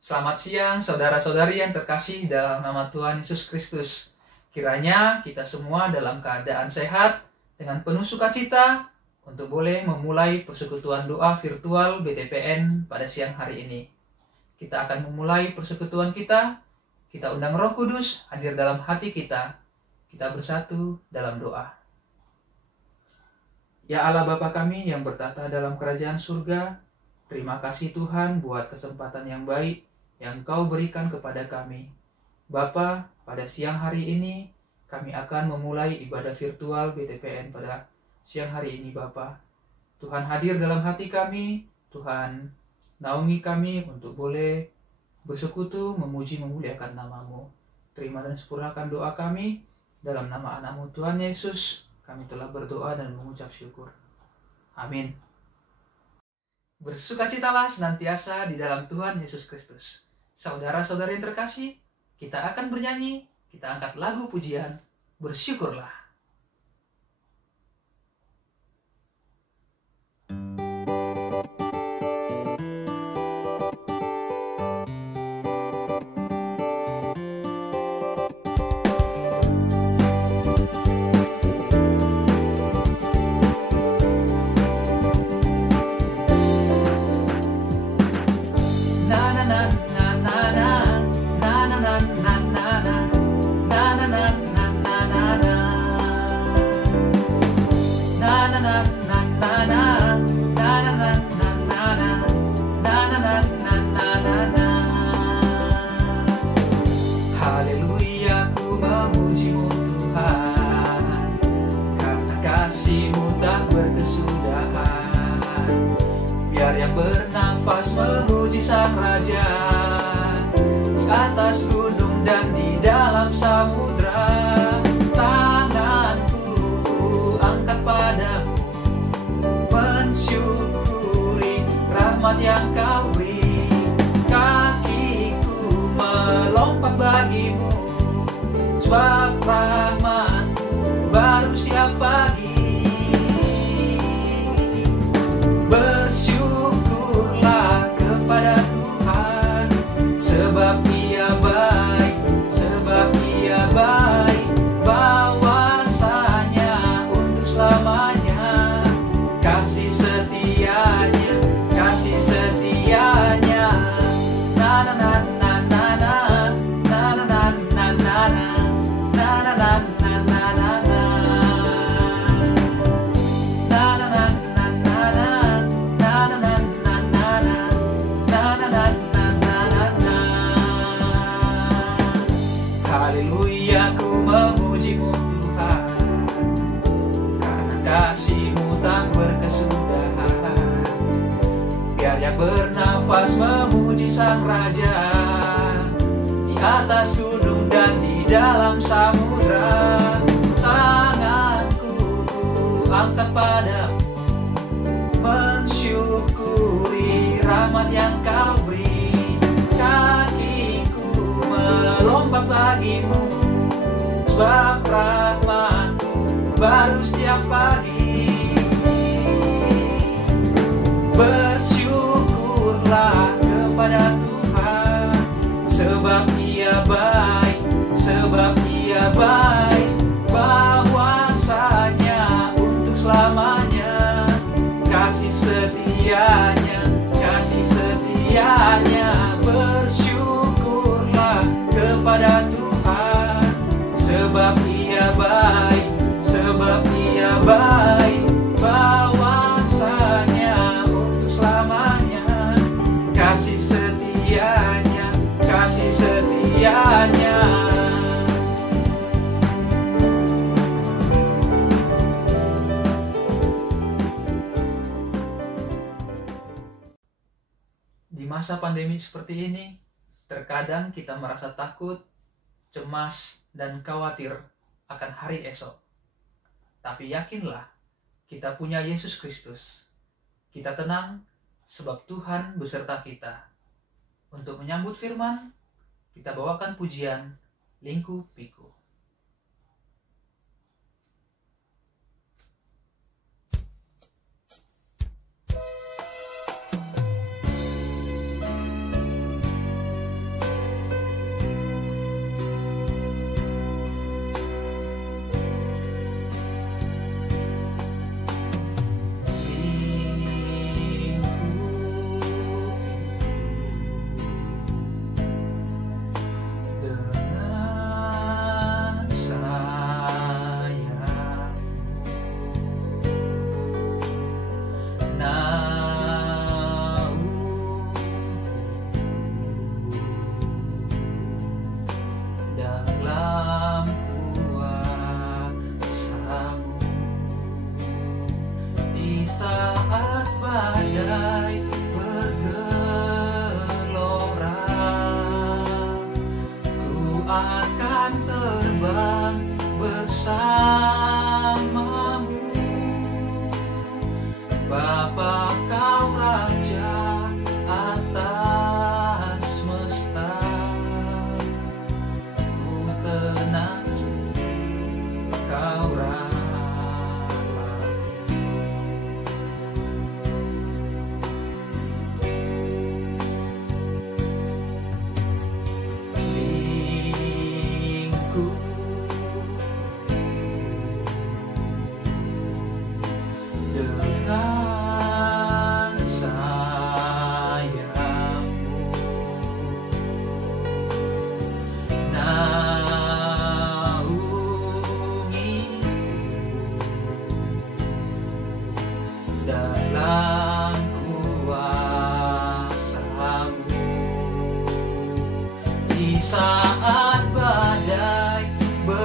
Selamat siang saudara-saudari yang terkasih dalam nama Tuhan Yesus Kristus. Kiranya kita semua dalam keadaan sehat dengan penuh sukacita untuk boleh memulai persekutuan doa virtual BTPN pada siang hari ini. Kita akan memulai persekutuan kita undang Roh Kudus hadir dalam hati kita bersatu dalam doa. Ya Allah Bapa kami yang bertata dalam kerajaan surga, terima kasih Tuhan buat kesempatan yang baik yang Kau berikan kepada kami. Bapa, pada siang hari ini kami akan memulai ibadah virtual BTPN pada siang hari ini Bapa. Tuhan hadir dalam hati kami, Tuhan naungi kami untuk boleh bersekutu, memuji, memuliakan nama-Mu. Terima dan sempurnakan doa kami, dalam nama anak-Mu Tuhan Yesus, kami telah berdoa dan mengucap syukur. Amin. Bersukacitalah senantiasa di dalam Tuhan Yesus Kristus. Saudara-saudari yang terkasih, kita akan bernyanyi, kita angkat lagu pujian, bersyukurlah. Biar yang bernafas memuji Sang Raja di atas gunung dan di dalam samudra. Tanganku angkat padamu, mensyukuri rahmat yang Kau beri. Kakiku melompat bagimu, sebab rahmat baru setiap pagi. Bersyukurlah kepada Tuhan, sebab Ia baik, bahwasanya untuk selamanya. Kasih setianya, na na na na na na, na na na na na na, na na na na na na na. Haleluya, ku memuji-Mu Tuhan, karena kasih-Mu tak berkesudahan. Biar yang bernafas memuji Sang Raja di atas gunung dan di dalam samudra. Tanganku angkat padamu, mensyukuri rahmat yang Kau beri. Kakiku melompat bagimu, sebab rahmat-Mu baru setiap pagi. Bersyukurlah kepada Tuhan, sebab Ia baik, bahwasanya untuk selamanya. Kasih setianya, bersyukurlah kepada Tuhan, sebab Ia baik, bahwasanya untuk selamanya. Kasih setianya. Di masa pandemi seperti ini, terkadang kita merasa takut, cemas, dan khawatir akan hari esok. Tapi yakinlah, kita punya Yesus Kristus. Kita tenang, sebab Tuhan beserta kita. Untuk menyambut firman, kita bawakan pujian Lingku Piku.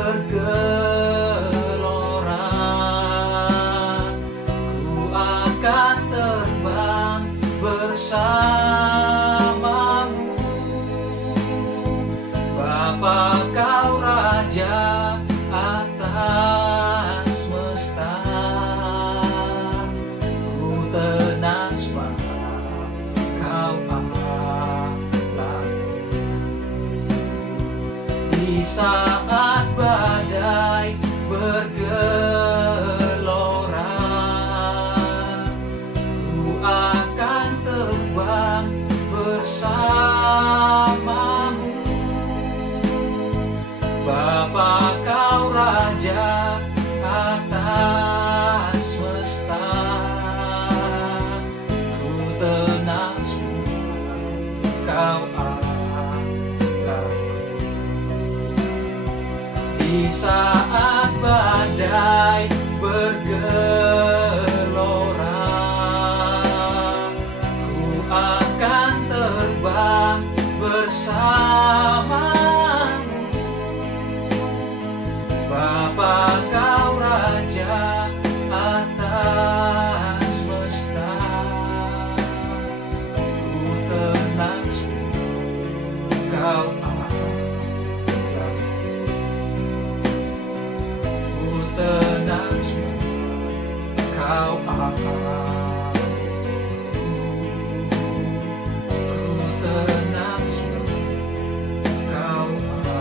bergelora, ku akan terbang bersamamu. Bapa, kau Raja atas semesta, ku tenang sebab kau Allah. Di saat badai bergelora, ku akan terbang bersamamu. Bapa, kau Raja atas semesta, ku tenang sebab kau Allah. Di saat badai bergelora, ku akan terbang bersamamu. Bapa, kau Raja atas semesta, ku tenang sebab kau Allah. Ku tenang sebab kau Allah. Ku tenang sebab kau Allah.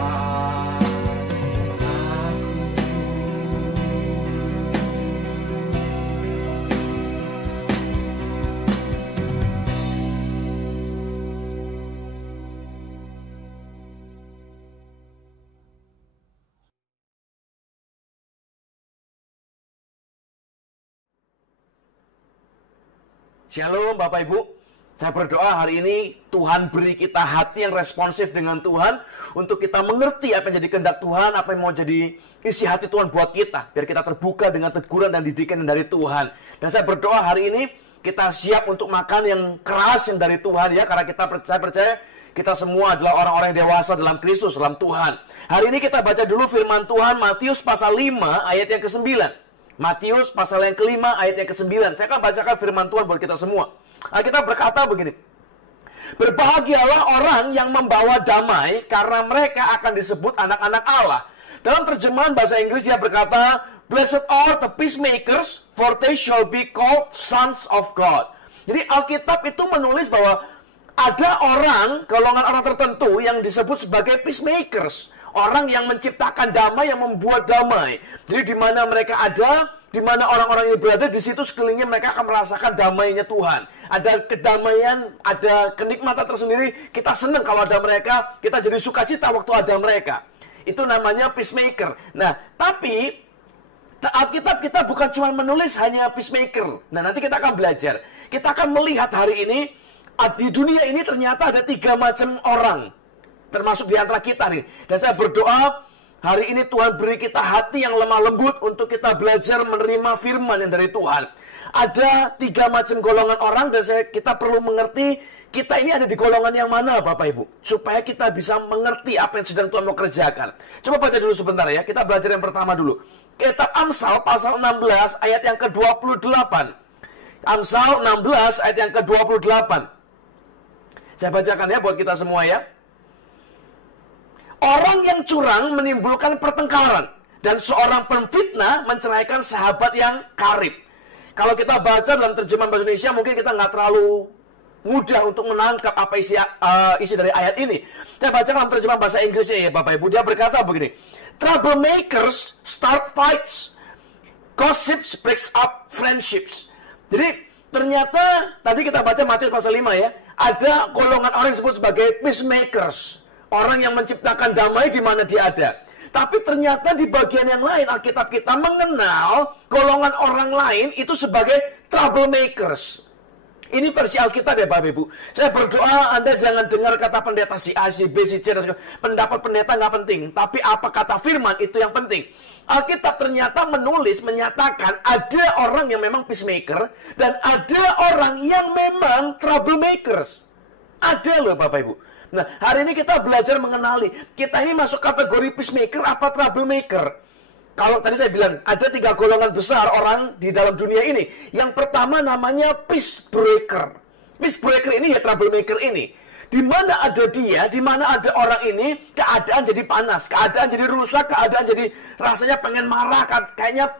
Shalom Bapak Ibu, saya berdoa hari ini Tuhan beri kita hati yang responsif dengan Tuhan untuk kita mengerti apa yang jadi kehendak Tuhan, apa yang mau jadi isi hati Tuhan buat kita, biar kita terbuka dengan teguran dan didikan dari Tuhan. Dan saya berdoa hari ini kita siap untuk makan yang keras yang dari Tuhan ya, karena saya percaya kita semua adalah orang-orang yang dewasa dalam Kristus, dalam Tuhan. Hari ini kita baca dulu firman Tuhan Matius pasal 5 ayat yang ke-9. Matius pasal yang kelima ayat yang ke-9. Saya akan bacakan firman Tuhan buat kita semua. Kita berkata begini. Berbahagialah orang yang membawa damai, karena mereka akan disebut anak-anak Allah. Dalam terjemahan bahasa Inggris dia berkata, Blessed are the peacemakers, for they shall be called sons of God. Jadi Alkitab itu menulis bahwa ada orang, golongan orang tertentu yang disebut sebagai peacemakers. Orang yang menciptakan damai, yang membuat damai. Jadi di mana mereka ada, di mana orang-orang ini berada, di situ sekelilingnya mereka akan merasakan damainya Tuhan. Ada kedamaian, ada kenikmatan tersendiri. Kita senang kalau ada mereka, kita jadi sukacita waktu ada mereka. Itu namanya peacemaker. Nah, tapi Alkitab kita bukan cuma menulis hanya peacemaker. Nah, nanti kita akan belajar. Kita akan melihat hari ini, di dunia ini ternyata ada 3 macam orang. Termasuk di antara kita nih. Dan saya berdoa hari ini Tuhan beri kita hati yang lemah lembut untuk kita belajar menerima firman yang dari Tuhan. Ada 3 macam golongan orang dan kita perlu mengerti kita ini ada di golongan yang mana Bapak Ibu. Supaya kita bisa mengerti apa yang sedang Tuhan mau kerjakan. Coba baca dulu sebentar ya. Kita belajar yang pertama dulu. Kitab Amsal pasal 16 ayat yang ke-28. Amsal 16 ayat yang ke-28. Saya bacakan ya buat kita semua ya. Orang yang curang menimbulkan pertengkaran, dan seorang pemfitnah menceraikan sahabat yang karib. Kalau kita baca dalam terjemahan bahasa Indonesia, mungkin kita nggak terlalu mudah untuk menangkap apa isi dari ayat ini. Saya baca dalam terjemahan bahasa Inggrisnya ya Bapak Ibu. Dia berkata begini, Troublemakers start fights, gossips breaks up friendships. Jadi ternyata tadi kita baca Matius pasal 5 ya, ada golongan orang yang disebut sebagai peacemakers. Orang yang menciptakan damai di mana dia ada. Tapi ternyata di bagian yang lain Alkitab kita mengenal golongan orang lain itu sebagai troublemakers. Ini versi Alkitab ya Bapak Ibu. Saya berdoa Anda jangan dengar kata pendeta si A, si B, si C. Pendapat pendeta nggak penting. Tapi apa kata firman itu yang penting. Alkitab ternyata menyatakan ada orang yang memang peacemaker. Dan ada orang yang memang troublemakers. Ada loh Bapak Ibu. Nah, hari ini kita belajar mengenali, kita ini masuk kategori peacemaker apa troublemaker. Kalau tadi saya bilang, ada 3 golongan besar orang di dalam dunia ini. Yang pertama namanya peace breaker. Peace breaker ini ya troublemaker ini. Di mana ada dia, di mana ada orang ini, keadaan jadi panas, keadaan jadi rusak, keadaan jadi rasanya pengen marah, kayaknya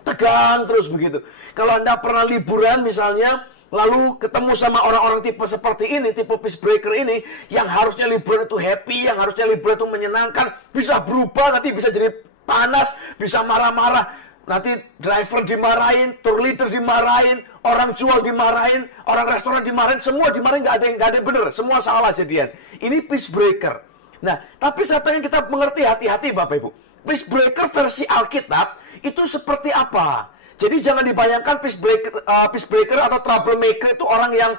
tegang terus begitu. Kalau Anda pernah liburan misalnya, lalu ketemu sama orang-orang tipe seperti ini, tipe peace breaker ini, yang harusnya liburan itu happy, yang harusnya liburan itu menyenangkan, bisa berubah, nanti bisa jadi panas, bisa marah-marah. Nanti driver dimarahin, tour leader dimarahin, orang jual dimarahin, orang restoran dimarahin, semua dimarahin, nggak ada yang benar, semua salah jadian. Ini peace breaker. Nah, tapi saya pengen kita mengerti hati-hati Bapak Ibu. Peace breaker versi Alkitab itu seperti apa? Jadi jangan dibayangkan peace breaker atau troublemaker itu orang yang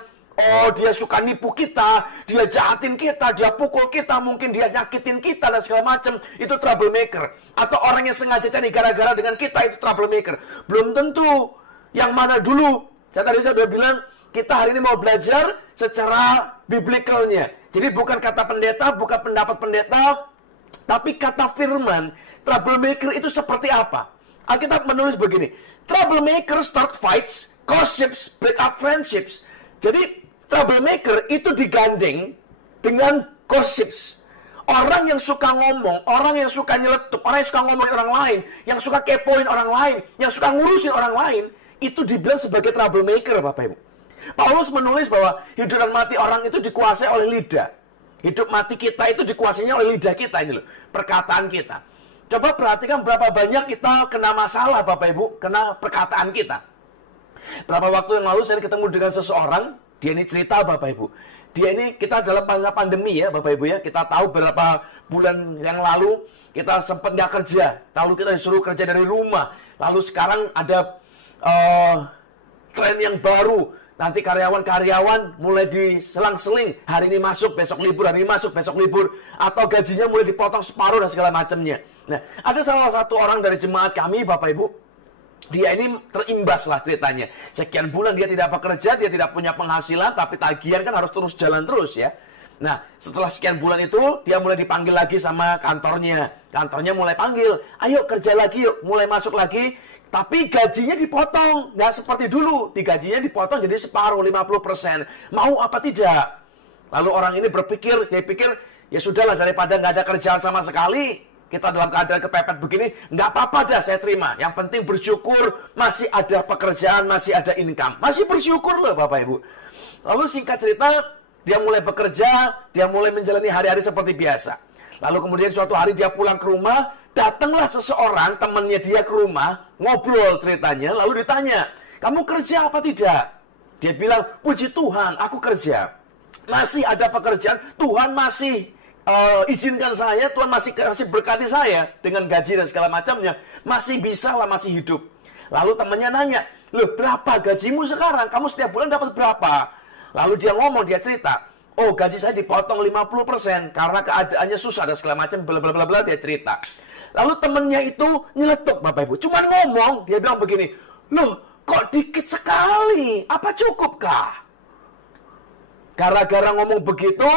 dia suka nipu kita, dia jahatin kita, dia pukul kita, mungkin dia nyakitin kita dan segala macam. Itu troublemaker. Atau orang yang sengaja cari gara-gara dengan kita, itu troublemaker. Belum tentu. Yang mana dulu? Saya sudah bilang, kita hari ini mau belajar secara biblicalnya. Jadi bukan kata pendeta, bukan pendapat pendeta, tapi kata firman. Troublemaker itu seperti apa? Alkitab menulis begini, troublemaker start fights, gossips, break up friendships. Jadi troublemaker itu digandeng dengan gossips. Orang yang suka ngomong, orang yang suka nyeletuk, orang yang suka ngomongin orang lain, yang suka kepoin orang lain, yang suka ngurusin orang lain, itu dibilang sebagai troublemaker, Bapak Ibu. Paulus menulis bahwa hidup dan mati orang itu dikuasai oleh lidah. Hidup mati kita itu dikuasainya oleh lidah kita ini loh, perkataan kita. Coba perhatikan berapa banyak kita kena masalah, Bapak Ibu, kena perkataan kita. Berapa waktu yang lalu saya ketemu dengan seseorang, dia ini cerita Bapak Ibu. Dia ini, kita dalam masa pandemi ya Bapak Ibu ya. Kita tahu beberapa bulan yang lalu, kita sempat nggak kerja. Lalu kita disuruh kerja dari rumah. Lalu sekarang ada tren yang baru. Nanti karyawan-karyawan mulai diselang-seling. Hari ini masuk, besok libur, hari ini masuk, besok libur. Atau gajinya mulai dipotong separuh dan segala macamnya. Nah, ada salah satu orang dari jemaat kami Bapak Ibu. Dia ini terimbas lah ceritanya. Sekian bulan dia tidak bekerja, dia tidak punya penghasilan, tapi tagihan kan harus terus jalan terus ya. Nah, setelah sekian bulan itu, dia mulai dipanggil lagi sama kantornya. Kantornya mulai panggil, ayo kerja lagi yuk, mulai masuk lagi. Tapi gajinya dipotong, nggak seperti dulu. Gajinya dipotong jadi separuh, 50%. Mau apa tidak? Lalu orang ini berpikir, saya pikir, ya sudahlah daripada nggak ada kerjaan sama sekali, kita dalam keadaan kepepet begini, nggak apa-apa dah saya terima. Yang penting bersyukur, masih ada pekerjaan, masih ada income. Masih bersyukur loh Bapak Ibu. Lalu singkat cerita, dia mulai bekerja, dia mulai menjalani hari-hari seperti biasa. Lalu kemudian suatu hari dia pulang ke rumah, datanglah seseorang, temannya dia ke rumah, ngobrol ceritanya, lalu ditanya, kamu kerja apa tidak? Dia bilang, puji Tuhan, aku kerja. Masih ada pekerjaan, Tuhan masih izinkan saya, Tuhan masih berkati saya dengan gaji dan segala macamnya. Masih bisa lah, masih hidup. Lalu temannya nanya, loh berapa gajimu sekarang? Kamu setiap bulan dapat berapa? Lalu dia ngomong, dia cerita, oh gaji saya dipotong 50% karena keadaannya susah dan segala macam, bla bla bla bla, dia cerita. Lalu temennya itu nyeletuk Bapak Ibu, cuman ngomong, dia bilang begini, loh kok dikit sekali, apa cukupkah? Gara-gara ngomong begitu,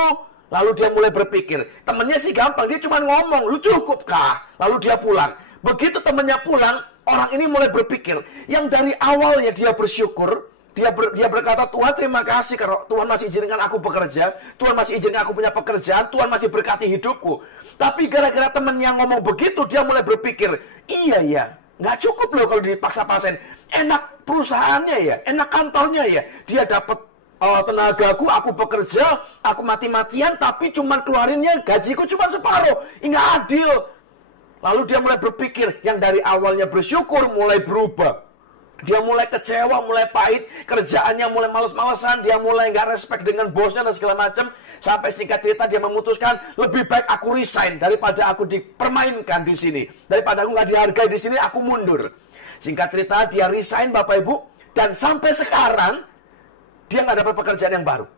lalu dia mulai berpikir, temennya sih gampang, dia cuma ngomong, lu cukupkah? Lalu dia pulang. Begitu temennya pulang, orang ini mulai berpikir, yang dari awalnya dia bersyukur, dia berkata, Tuhan terima kasih karena Tuhan masih izinkan aku bekerja, Tuhan masih izinkan aku punya pekerjaan, Tuhan masih berkati hidupku. Tapi gara-gara temennya ngomong begitu, dia mulai berpikir, iya ya, nggak cukup loh kalau dipaksa-paksain. Enak perusahaannya ya, enak kantornya ya, dia dapat tenagaku, aku bekerja, aku mati-matian, tapi cuman keluarinnya gajiku cuma separuh. Ini nggak adil. Lalu dia mulai berpikir, yang dari awalnya bersyukur mulai berubah. Dia mulai kecewa, mulai pahit, kerjaannya mulai males-malesan, dia mulai nggak respect dengan bosnya dan segala macam. Sampai singkat cerita dia memutuskan, lebih baik aku resign daripada aku dipermainkan di sini. Daripada aku nggak dihargai di sini, aku mundur. Singkat cerita dia resign Bapak Ibu, dan sampai sekarang dia nggak dapat pekerjaan yang baru.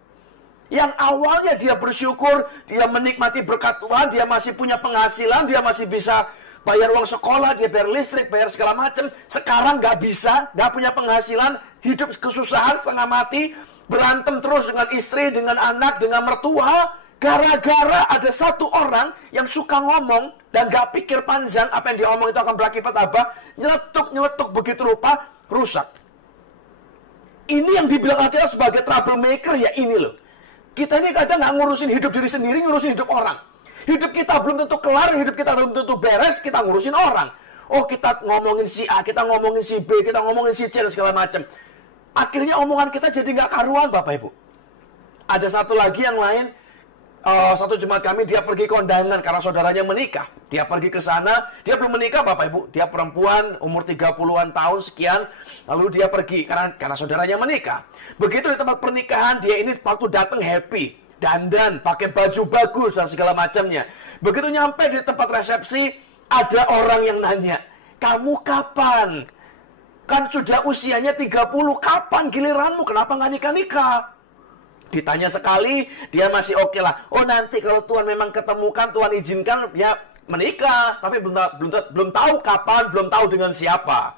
Yang awalnya dia bersyukur, dia menikmati berkat Tuhan, dia masih punya penghasilan, dia masih bisa bayar uang sekolah, dia bayar listrik, bayar segala macam. Sekarang nggak bisa, nggak punya penghasilan, hidup kesusahan, setengah mati, berantem terus dengan istri, dengan anak, dengan mertua. Gara-gara ada satu orang yang suka ngomong dan gak pikir panjang apa yang dia omong itu akan berakibat apa, nyeletuk begitu rupa, rusak. Ini yang dibilang Alkitab sebagai troublemaker ya ini loh. Kita ini kadang gak ngurusin hidup diri sendiri, ngurusin hidup orang. Hidup kita belum tentu kelar, hidup kita belum tentu beres, kita ngurusin orang. Oh, kita ngomongin si A, kita ngomongin si B, kita ngomongin si C dan segala macam. Akhirnya omongan kita jadi gak karuan, Bapak Ibu. Ada satu lagi yang lain, satu jemaat kami, dia pergi kondangan karena saudaranya menikah. Dia pergi ke sana, dia belum menikah Bapak Ibu. Dia perempuan, umur 30-an tahun sekian. Lalu dia pergi karena saudaranya menikah. Begitu di tempat pernikahan, dia ini waktu datang happy. Dandan, pakai baju bagus dan segala macamnya. Begitu nyampe di tempat resepsi, ada orang yang nanya, kamu kapan? Kan sudah usianya 30, kapan giliranmu? Kenapa nggak nikah-nikah? Ditanya sekali, dia masih oke lah. Oh, nanti kalau Tuhan memang ketemukan, Tuhan izinkan, ya menikah. Tapi belum tahu kapan, belum tahu dengan siapa.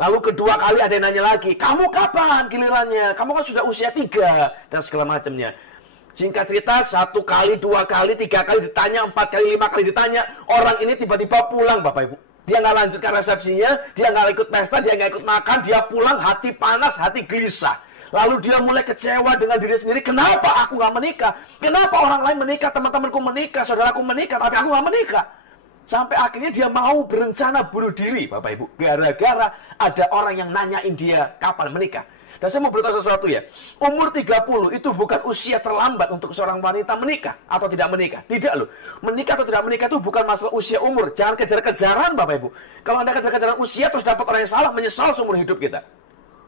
Lalu kedua kali ada yang nanya lagi, kamu kapan gilirannya? Kamu kan sudah usia 3, dan segala macamnya. Singkat cerita, 1 kali, 2 kali, 3 kali ditanya, 4 kali, 5 kali ditanya. Orang ini tiba-tiba pulang, Bapak Ibu. Dia nggak lanjutkan resepsinya, dia nggak ikut pesta, dia nggak ikut makan, dia pulang hati panas, hati gelisah. Lalu dia mulai kecewa dengan diri sendiri. Kenapa aku nggak menikah? Kenapa orang lain menikah, teman-temanku menikah, saudaraku menikah, tapi aku nggak menikah? Sampai akhirnya dia mau berencana bunuh diri, Bapak Ibu. Gara-gara ada orang yang nanyain dia kapan menikah. Dan saya mau beritahu sesuatu ya. Umur 30 itu bukan usia terlambat untuk seorang wanita menikah atau tidak menikah. Tidak loh. Menikah atau tidak menikah itu bukan masalah usia umur. Jangan kejar-kejaran, Bapak Ibu. Kalau Anda kejar-kejaran usia terus dapat orang yang salah, menyesal seumur hidup kita.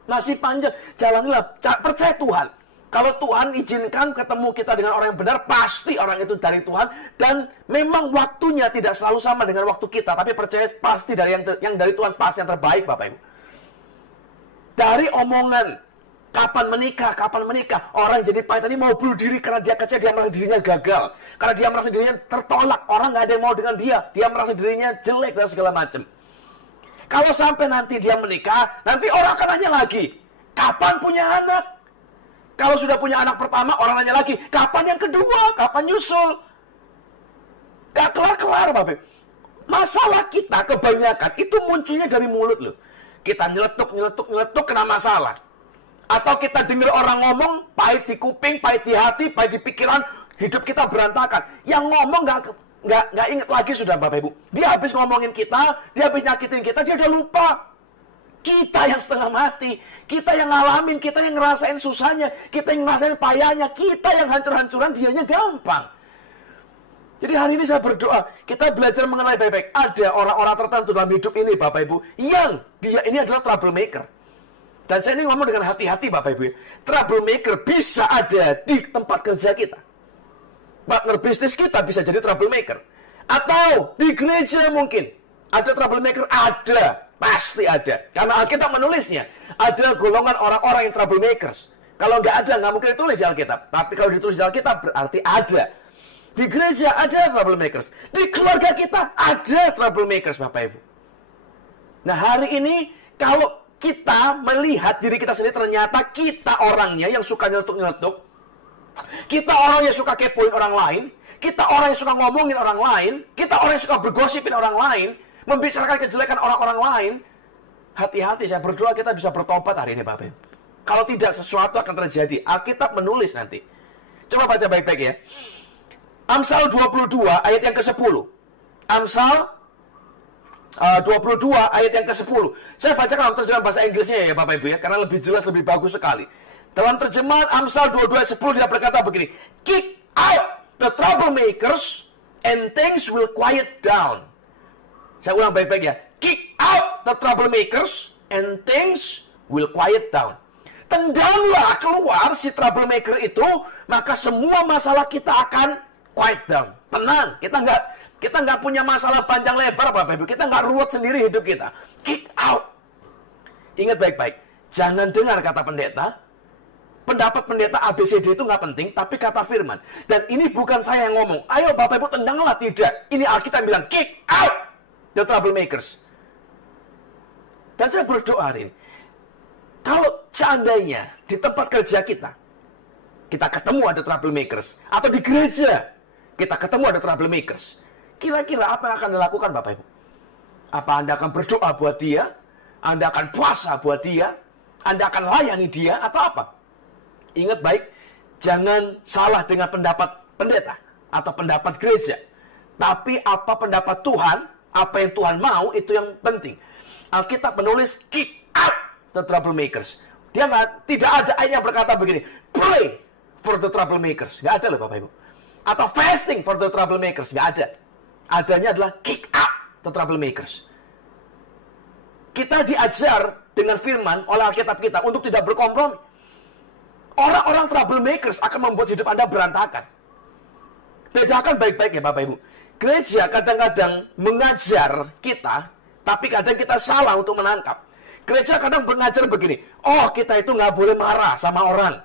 Masih panjang, jalanilah, percaya Tuhan. Kalau Tuhan izinkan ketemu kita dengan orang yang benar, pasti orang itu dari Tuhan. Dan memang waktunya tidak selalu sama dengan waktu kita. Tapi percaya pasti dari yang dari Tuhan, pasti yang terbaik, Bapak Ibu. Dari omongan, kapan menikah, orang jadi pahit tadi mau bunuh diri karena dia kecewa, dia merasa dirinya gagal. Karena dia merasa dirinya tertolak, orang nggak ada yang mau dengan dia. Dia merasa dirinya jelek dan segala macam. Kalau sampai nanti dia menikah, nanti orang akan nanya lagi, kapan punya anak? Kalau sudah punya anak pertama, orang nanya lagi, kapan yang kedua? Kapan nyusul? Gak kelar-kelar, Bapak. Masalah kita kebanyakan itu munculnya dari mulut loh. Kita nyeletuk, kena masalah. Atau kita dengar orang ngomong, pahit di kuping, pahit di hati, pahit di pikiran, hidup kita berantakan. Yang ngomong nggak ingat lagi sudah, Bapak Ibu. Dia habis ngomongin kita, dia habis nyakitin kita, dia udah lupa. Kita yang setengah mati, kita yang ngalamin, kita yang ngerasain susahnya, kita yang ngerasain payahnya, kita yang hancur-hancuran, dianya gampang. Jadi hari ini saya berdoa, kita belajar mengenai baik-baik. Ada orang-orang tertentu dalam hidup ini, Bapak Ibu, yang dia ini adalah troublemaker. Dan saya ini ngomong dengan hati-hati, Bapak Ibu. Troublemaker bisa ada di tempat kerja kita. Partner bisnis kita bisa jadi troublemaker. Atau di gereja mungkin. Ada troublemaker? Ada. Pasti ada. Karena Alkitab menulisnya. Ada golongan orang-orang yang troublemakers. Kalau nggak ada, nggak mungkin ditulis di Alkitab. Tapi kalau ditulis di Alkitab, berarti ada. Di gereja ada troublemakers. Di keluarga kita ada troublemakers, Bapak Ibu. Nah, hari ini kalau kita melihat diri kita sendiri, ternyata kita orangnya yang suka nyeletuk-nyeletuk. Kita orang yang suka kepoin orang lain. Kita orang yang suka ngomongin orang lain. Kita orang yang suka bergosipin orang lain. Membicarakan kejelekan orang-orang lain. Hati-hati, saya berdoa kita bisa bertobat hari ini, Bapak. Kalau tidak, sesuatu akan terjadi. Alkitab menulis nanti. Coba baca baik-baik ya. Amsal 22 ayat yang ke-10. Amsal 22 ayat yang ke-10. Saya baca dalam terjemahan bahasa Inggrisnya ya, Bapak Ibu ya, karena lebih jelas, lebih bagus sekali. Dalam terjemahan Amsal 22 ayat 10 dia berkata begini, kick out the troublemakers and things will quiet down. Saya ulang baik-baik ya. Kick out the troublemakers and things will quiet down. Tendanglah keluar si troublemaker itu, maka semua masalah kita akan quiet down. Tenang, kita nggak punya masalah panjang lebar, Bapak Ibu. Kita nggak ruwet sendiri hidup kita. Kick out. Ingat baik-baik. Jangan dengar kata pendeta. Pendapat pendeta ABCD itu nggak penting, tapi kata firman. Dan ini bukan saya yang ngomong. Ayo Bapak Ibu tendanglah, tidak. Ini Alkitab bilang, kick out the troublemakers. Dan saya berdoa hari ini. Kalau seandainya di tempat kerja kita, kita ketemu ada troublemakers. Atau di gereja, kita ketemu ada troublemakers. Kira-kira apa yang akan dilakukan Bapak Ibu? Apa Anda akan berdoa buat dia? Anda akan puasa buat dia? Anda akan layani dia? Atau apa? Ingat baik, jangan salah dengan pendapat pendeta atau pendapat gereja. Tapi apa pendapat Tuhan, apa yang Tuhan mau, itu yang penting. Alkitab menulis, kick out the troublemakers. Dia tidak ada ayat yang berkata begini, pray for the troublemakers. Nggak ada loh Bapak Ibu. Atau fasting for the troublemakers. Nggak ada. Adanya adalah kick out the troublemakers. Kita diajar dengan firman oleh Alkitab kita untuk tidak berkompromi. Orang-orang troublemakers akan membuat hidup Anda berantakan. Bedakan baik-baik ya Bapak Ibu. Gereja kadang-kadang mengajar kita, tapi kadang kita salah untuk menangkap. Gereja kadang mengajar begini, oh kita itu nggak boleh marah sama orang.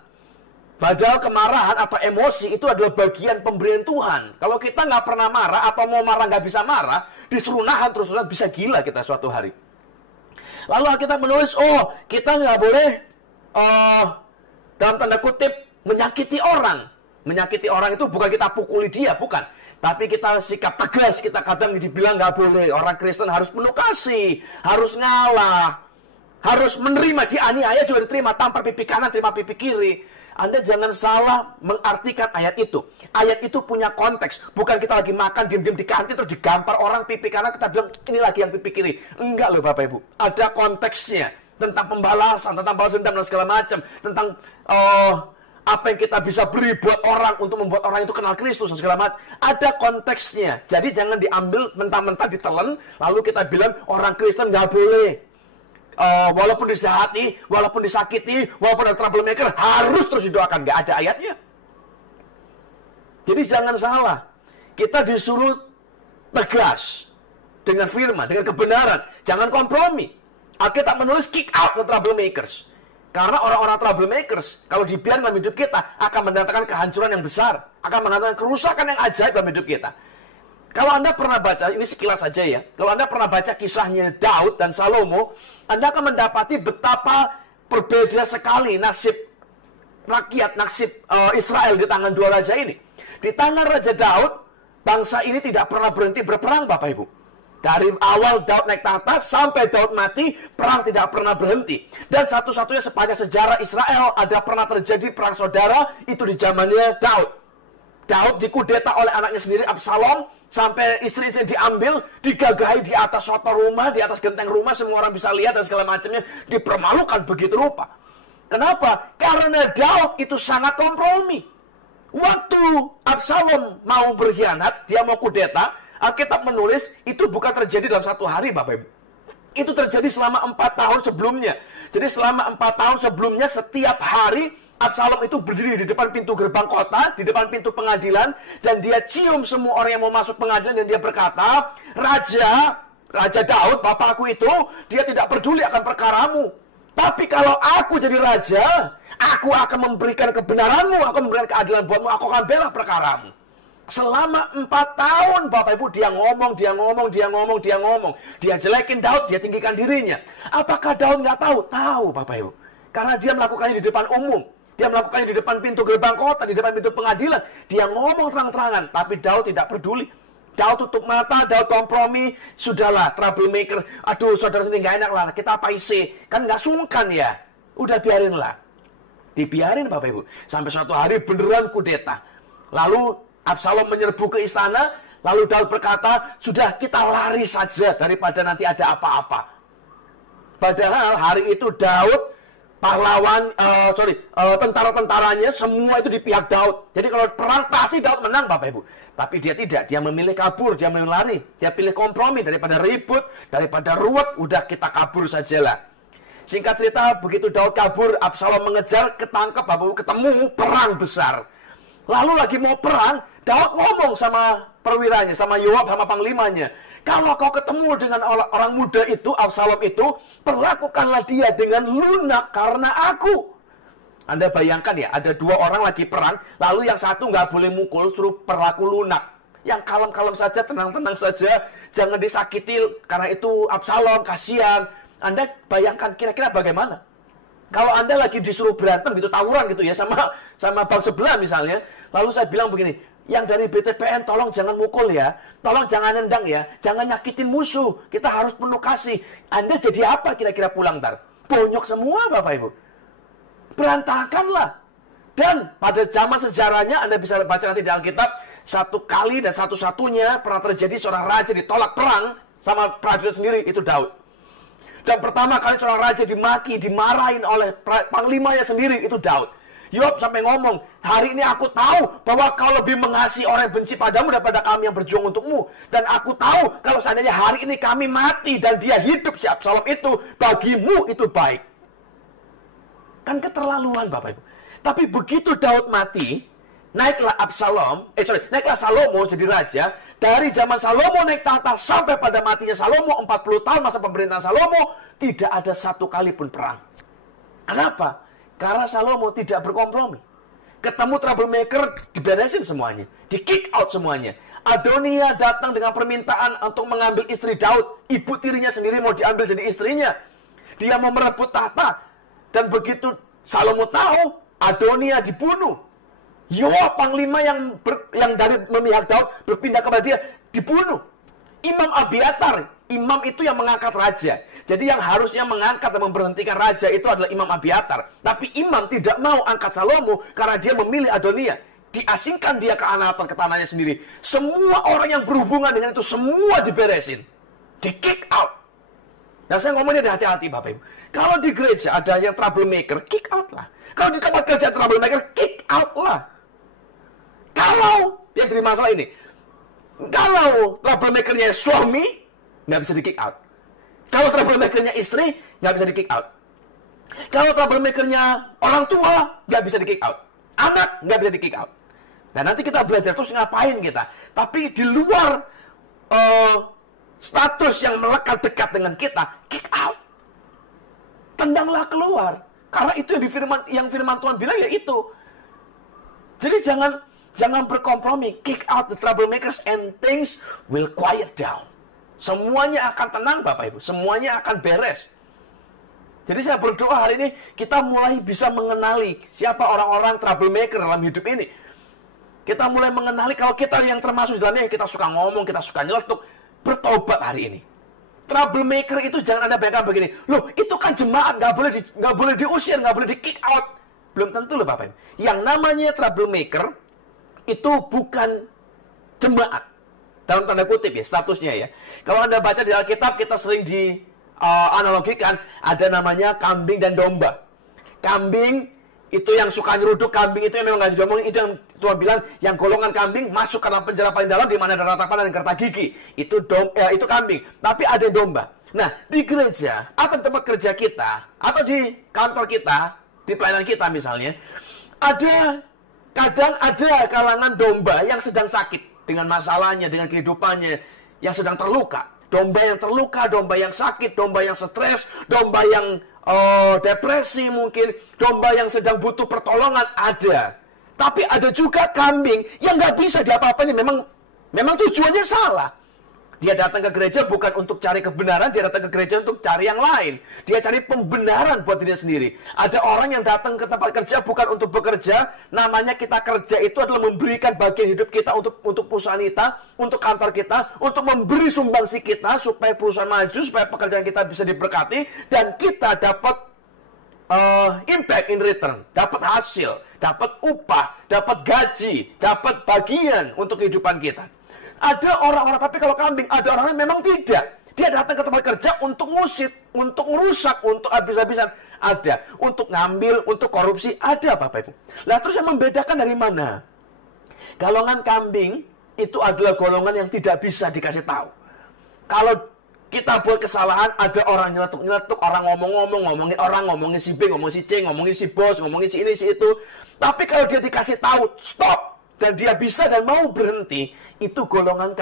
Padahal kemarahan atau emosi itu adalah bagian pemberian Tuhan. Kalau kita nggak pernah marah atau mau marah nggak bisa marah, disuruh nahan terus-terusan bisa gila kita suatu hari. Lalu kita menulis, oh kita nggak boleh dalam tanda kutip menyakiti orang. Menyakiti orang itu bukan kita pukuli dia, bukan. Tapi kita sikap tegas, kita kadang dibilang nggak boleh. Orang Kristen harus penuh kasih, harus ngalah, harus menerima, dianiaya juga diterima, tampar pipi kanan, terima pipi kiri. Anda jangan salah mengartikan ayat itu. Ayat itu punya konteks. Bukan kita lagi makan, diam-diam di kantin, terus digampar orang pipi kanan, kita bilang, ini lagi yang pipi kiri. Enggak loh Bapak Ibu. Ada konteksnya. Tentang pembalasan, tentang balas dendam dan segala macam. Tentang apa yang kita bisa beri buat orang untuk membuat orang itu kenal Kristus dan segala macam. Ada konteksnya. Jadi jangan diambil mentah-mentah ditelan, lalu kita bilang orang Kristen nggak boleh. Walaupun disehati, walaupun disakiti, walaupun ada troublemaker, harus terus didoakan. Nggak ada ayatnya. Jadi jangan salah. Kita disuruh tegas dengan firman, dengan kebenaran. Jangan kompromi. Alkitab menulis kick out the troublemakers. Karena orang-orang troublemakers, kalau dibiarkan dalam hidup kita, akan mendatangkan kehancuran yang besar. Akan mendatangkan kerusakan yang ajaib dalam hidup kita. Kalau Anda pernah baca, ini sekilas saja ya. Kalau Anda pernah baca kisahnya Daud dan Salomo, Anda akan mendapati betapa berbeda sekali nasib rakyat, nasib Israel di tangan dua raja ini. Di tangan Raja Daud, bangsa ini tidak pernah berhenti berperang Bapak Ibu. Dari awal Daud naik tahta sampai Daud mati, perang tidak pernah berhenti. Dan satu-satunya sepanjang sejarah Israel ada pernah terjadi perang saudara, itu di zamannya Daud. Daud dikudeta oleh anaknya sendiri Absalom, sampai istri-istri diambil, digagahi di atas soto rumah, di atas genteng rumah, semua orang bisa lihat dan segala macamnya, dipermalukan begitu rupa. Kenapa? Karena Daud itu sangat kompromi. Waktu Absalom mau berkhianat, dia mau kudeta, Alkitab menulis itu bukan terjadi dalam satu hari Bapak Ibu. Itu terjadi selama 4 tahun sebelumnya. Jadi selama 4 tahun sebelumnya setiap hari Absalom itu berdiri di depan pintu gerbang kota, di depan pintu pengadilan, dan dia cium semua orang yang mau masuk pengadilan dan dia berkata, Raja Daud, bapakku itu, dia tidak peduli akan perkaramu. Tapi kalau aku jadi raja, aku akan memberikan kebenaranmu, aku memberikan keadilan buatmu, aku akan bela perkaramu. Selama 4 tahun Bapak Ibu dia ngomong. Dia jelekin Daud, dia tinggikan dirinya. Apakah Daud nggak tahu? Tahu Bapak Ibu. Karena dia melakukannya di depan umum. Dia melakukannya di depan pintu gerbang kota, di depan pintu pengadilan. Dia ngomong terang-terangan, tapi Daud tidak peduli. Daud tutup mata, Daud kompromi. Sudahlah, troublemaker. Aduh, saudara sendiri nggak enak lah. Kita apa isi? Kan nggak sungkan ya. Udah biarinlah. Dibiarin Bapak Ibu. Sampai suatu hari beneran kudeta. Lalu Absalom menyerbu ke istana, lalu Daud berkata, sudah kita lari saja daripada nanti ada apa-apa. Padahal hari itu Daud, pahlawan, tentara-tentaranya semua itu di pihak Daud. Jadi kalau perang pasti Daud menang Bapak Ibu. Tapi dia tidak, dia memilih kabur, dia memilih lari. Dia pilih kompromi daripada ribut, daripada ruwet, udah kita kabur sajalah. Singkat cerita, begitu Daud kabur, Absalom mengejar, ketangkep Bapak Ibu, ketemu perang besar. Lalu lagi mau perang, Daud ngomong sama perwiranya, sama Yoab, sama panglimanya. Kalau kau ketemu dengan orang muda itu, Absalom itu, perlakukanlah dia dengan lunak karena aku. Anda bayangkan ya, ada 2 orang lagi perang, lalu yang satu nggak boleh mukul, suruh perlaku lunak. Yang kalem-kalem saja, tenang-tenang saja, jangan disakiti, karena itu Absalom, kasihan. Anda bayangkan kira-kira bagaimana? Kalau Anda lagi disuruh berantem gitu, tawuran gitu ya, sama bang sebelah misalnya, lalu saya bilang begini, yang dari BTPN tolong jangan mukul ya, tolong jangan nendang ya, jangan nyakitin musuh, kita harus penuh kasih. Anda jadi apa kira-kira pulang ntar? Bonyok semua Bapak Ibu. Berantakan lah. Dan pada zaman sejarahnya, Anda bisa baca nanti di Alkitab, satu kali dan satu-satunya pernah terjadi seorang raja ditolak perang sama prajurit sendiri, itu Daud. Dan pertama kali seorang raja dimaki, dimarahin oleh panglimanya sendiri, itu Daud. Yoab sampai ngomong, hari ini aku tahu bahwa kau lebih mengasihi orang yang benci padamu daripada kami yang berjuang untukmu. Dan aku tahu kalau seandainya hari ini kami mati dan dia hidup, si Absalom itu, bagimu itu baik. Kan keterlaluan Bapak Ibu. Tapi begitu Daud mati, naiklah naiklah Salomo jadi raja. Dari zaman Salomo naik tahta sampai pada matinya Salomo, 40 tahun masa pemerintahan Salomo, tidak ada satu kali pun perang. Kenapa? Karena Salomo tidak berkompromi. Ketemu troublemaker, diberesin semuanya. Di kick out semuanya. Adonia datang dengan permintaan untuk mengambil istri Daud. Ibu tirinya sendiri mau diambil jadi istrinya. Dia mau merebut tahta. Dan begitu Salomo tahu, Adonia dibunuh. Yoab panglima yang dari memihak Daud berpindah kepada dia, dibunuh. Imam Abiatar, imam itu yang mengangkat raja. Jadi yang harusnya mengangkat dan memberhentikan raja itu adalah Imam Abiatar. Tapi imam tidak mau angkat Salomo karena dia memilih Adonia. Diasingkan dia ke Anatot, ke tanahnya sendiri. Semua orang yang berhubungan dengan itu semua diberesin. Di kick out. Nah saya ngomongnya hati-hati Bapak Ibu. Kalau di gereja ada yang troublemaker, kick out lah. Kalau di tempat kerja troublemaker, kick out lah. Kalau dia jadi masalah ini, kalau troublemakernya suami, nggak bisa di kick out. Kalau troublemakernya istri, nggak bisa di kick out. Kalau troublemakernya orang tua, nggak bisa di kick out. Anak, nggak bisa di kick out. Dan nanti kita belajar terus ngapain kita. Tapi di luar status yang melekat dekat dengan kita, kick out. Tendanglah keluar. Karena itu yang firman Tuhan bilang ya itu. Jadi jangan berkompromi. Kick out the troublemakers and things will quiet down. Semuanya akan tenang Bapak Ibu. Semuanya akan beres. Jadi saya berdoa hari ini kita mulai bisa mengenali siapa orang-orang troublemaker dalam hidup ini. Kita mulai mengenali kalau kita yang termasuk dalamnya, yang kita suka ngomong, kita suka nyeletuk, bertobat hari ini. Troublemaker itu jangan Anda bayangkan begini. Loh, itu kan jemaat, nggak boleh diusir, nggak boleh di kick out. Belum tentu loh Bapak Ibu. Yang namanya troublemaker itu bukan jemaat. Dalam tanda kutip ya, statusnya ya. Kalau Anda baca di Alkitab, kita sering analogikan, ada namanya kambing dan domba. Kambing itu yang suka nyeruduk, kambing itu yang memang nggak diomongin, itu yang Tuhan bilang, yang golongan kambing masuk ke dalam penjara paling dalam, di mana ada ratapan dan gertak gigi. Itu kambing. Tapi ada domba. Nah, di gereja, atau di tempat kerja kita, atau di kantor kita, di pelayanan kita misalnya, kadang ada kalangan domba yang sedang sakit dengan masalahnya, dengan kehidupannya, yang sedang terluka. Domba yang terluka, domba yang sakit, domba yang stres, domba yang depresi mungkin, domba yang sedang butuh pertolongan ada. Tapi ada juga kambing yang nggak bisa diapa-apain, memang tujuannya salah. Dia datang ke gereja bukan untuk cari kebenaran, dia datang ke gereja untuk cari yang lain. Dia cari pembenaran buat dirinya sendiri. Ada orang yang datang ke tempat kerja bukan untuk bekerja, namanya kita kerja itu adalah memberikan bagian hidup kita untuk perusahaan kita, untuk kantor kita, untuk memberi sumbangsi kita supaya perusahaan maju, supaya pekerjaan kita bisa diberkati, dan kita dapat impact in return, dapat hasil, dapat upah, dapat gaji, dapat bagian untuk kehidupan kita. Ada orang-orang, tapi kalau kambing, ada orang yang memang tidak. Dia datang ke tempat kerja untuk ngusir, untuk ngerusak, untuk habis-habisan. Ada. Untuk ngambil, untuk korupsi, ada Bapak Ibu. Lah terus yang membedakan dari mana? Golongan kambing itu adalah golongan yang tidak bisa dikasih tahu. Kalau kita buat kesalahan, ada orang nyeletuk-nyeletuk, orang ngomongin si B, ngomongin si C, ngomongin si bos, ngomongin si ini, si itu. Tapi kalau dia dikasih tahu, stop, dan dia bisa dan mau berhenti, itu golongan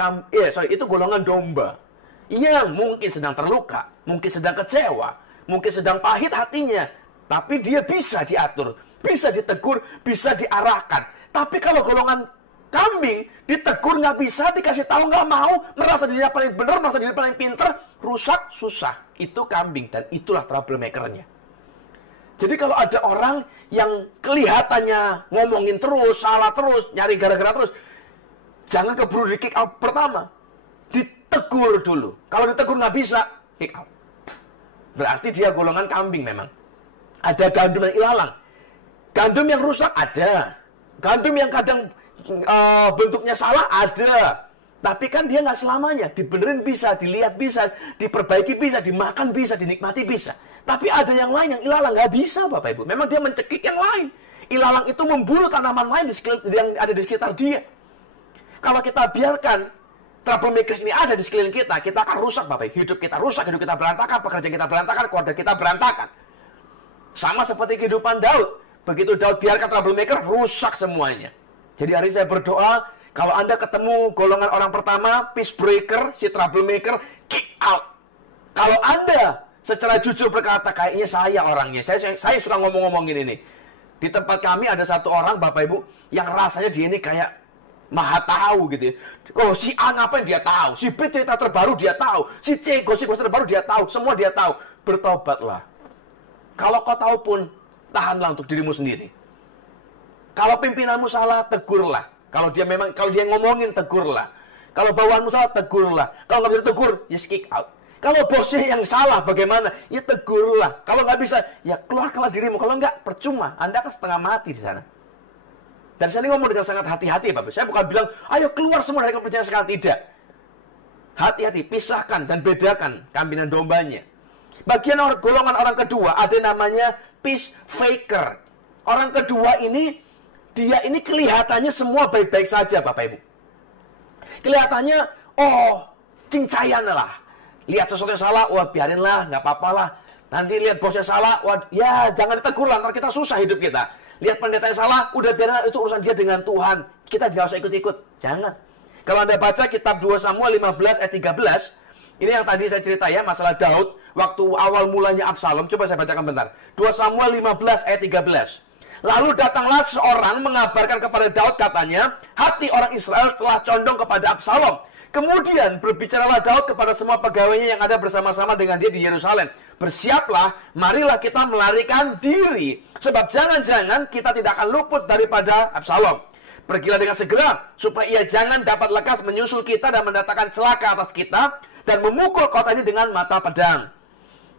golongan domba yang mungkin sedang terluka, mungkin sedang kecewa, mungkin sedang pahit hatinya, tapi dia bisa diatur, bisa ditegur, bisa diarahkan. Tapi kalau golongan kambing ditegur nggak bisa, dikasih tahu nggak mau, merasa dirinya paling benar, merasa dirinya paling pinter, rusak, susah. Itu kambing, dan itulah troublemakernya. Jadi kalau ada orang yang kelihatannya ngomongin terus, salah terus, nyari gara-gara terus, jangan keburu di kick out pertama. Ditegur dulu. Kalau ditegur nggak bisa, kick out. Berarti dia golongan kambing memang. Ada gandum yang ilalang. Gandum yang rusak ada. Gandum yang kadang bentuknya salah ada. Tapi kan dia nggak selamanya. Dibenerin bisa, dilihat bisa, diperbaiki bisa, dimakan bisa, dinikmati bisa. Tapi ada yang lain yang ilalang, nggak bisa Bapak Ibu. Memang dia mencekik yang lain. Ilalang itu memburu tanaman lain yang ada di sekitar dia. Kalau kita biarkan troublemakers ini ada di sekeliling kita, kita akan rusak Bapak Ibu. Hidup kita rusak, hidup kita berantakan, pekerjaan kita berantakan, keluarga kita berantakan. Sama seperti kehidupan Daud. Begitu Daud biarkan troublemaker, rusak semuanya. Jadi hari ini saya berdoa, kalau Anda ketemu golongan orang pertama, peace breaker, si troublemaker, kick out. Kalau Anda secara jujur berkata, kayaknya saya orangnya. Saya suka ngomong-ngomongin ini. Di tempat kami ada satu orang, Bapak Ibu, yang rasanya dia ini kayak maha tahu gitu ya. Oh, si A ngapain dia tahu. Si B cerita terbaru dia tahu. Si C gosip terbaru dia tahu. Semua dia tahu. Bertobatlah. Kalau kau tahu pun, tahanlah untuk dirimu sendiri. Kalau pimpinanmu salah, tegurlah. Kalau dia ngomongin, tegurlah. Kalau bawahanmu salah, tegurlah. Kalau nggak bisa tegur, ya kick out. Kalau bosnya yang salah, bagaimana? Ya tegurlah. Kalau nggak bisa, ya keluarkanlah dirimu. Kalau nggak, percuma. Anda kan setengah mati di sana. Dan saya ini ngomong dengan sangat hati-hati, Bapak. Saya bukan bilang, ayo keluar semua dari kepercayaan sekarang. Tidak. Hati-hati, pisahkan dan bedakan kambing dan dombanya. Bagian golongan orang kedua, ada namanya peace faker. Orang kedua ini, dia ini kelihatannya semua baik-baik saja, Bapak Ibu. Kelihatannya, cincaian lah. Lihat sesuatu yang salah, wah biarinlah, nggak apa-apa lah. Nanti lihat bosnya salah, wah ya jangan ditegur lah, ntar kita susah hidup kita. Lihat pendeta yang salah, udah biarin itu urusan dia dengan Tuhan. Kita jangan usah ikut-ikut, jangan. Kalau Anda baca kitab 2 Samuel 15 ayat 13, ini yang tadi saya cerita ya, masalah Daud, waktu awal mulanya Absalom, coba saya bacakan bentar. 2 Samuel 15 ayat 13. Lalu datanglah seorang mengabarkan kepada Daud, katanya, hati orang Israel telah condong kepada Absalom. Kemudian berbicaralah Daud kepada semua pegawainya yang ada bersama-sama dengan dia di Yerusalem. Bersiaplah, marilah kita melarikan diri. Sebab jangan-jangan kita tidak akan luput daripada Absalom. Pergilah dengan segera, supaya ia jangan dapat lekas menyusul kita dan mendatangkan celaka atas kita, dan memukul kota ini dengan mata pedang.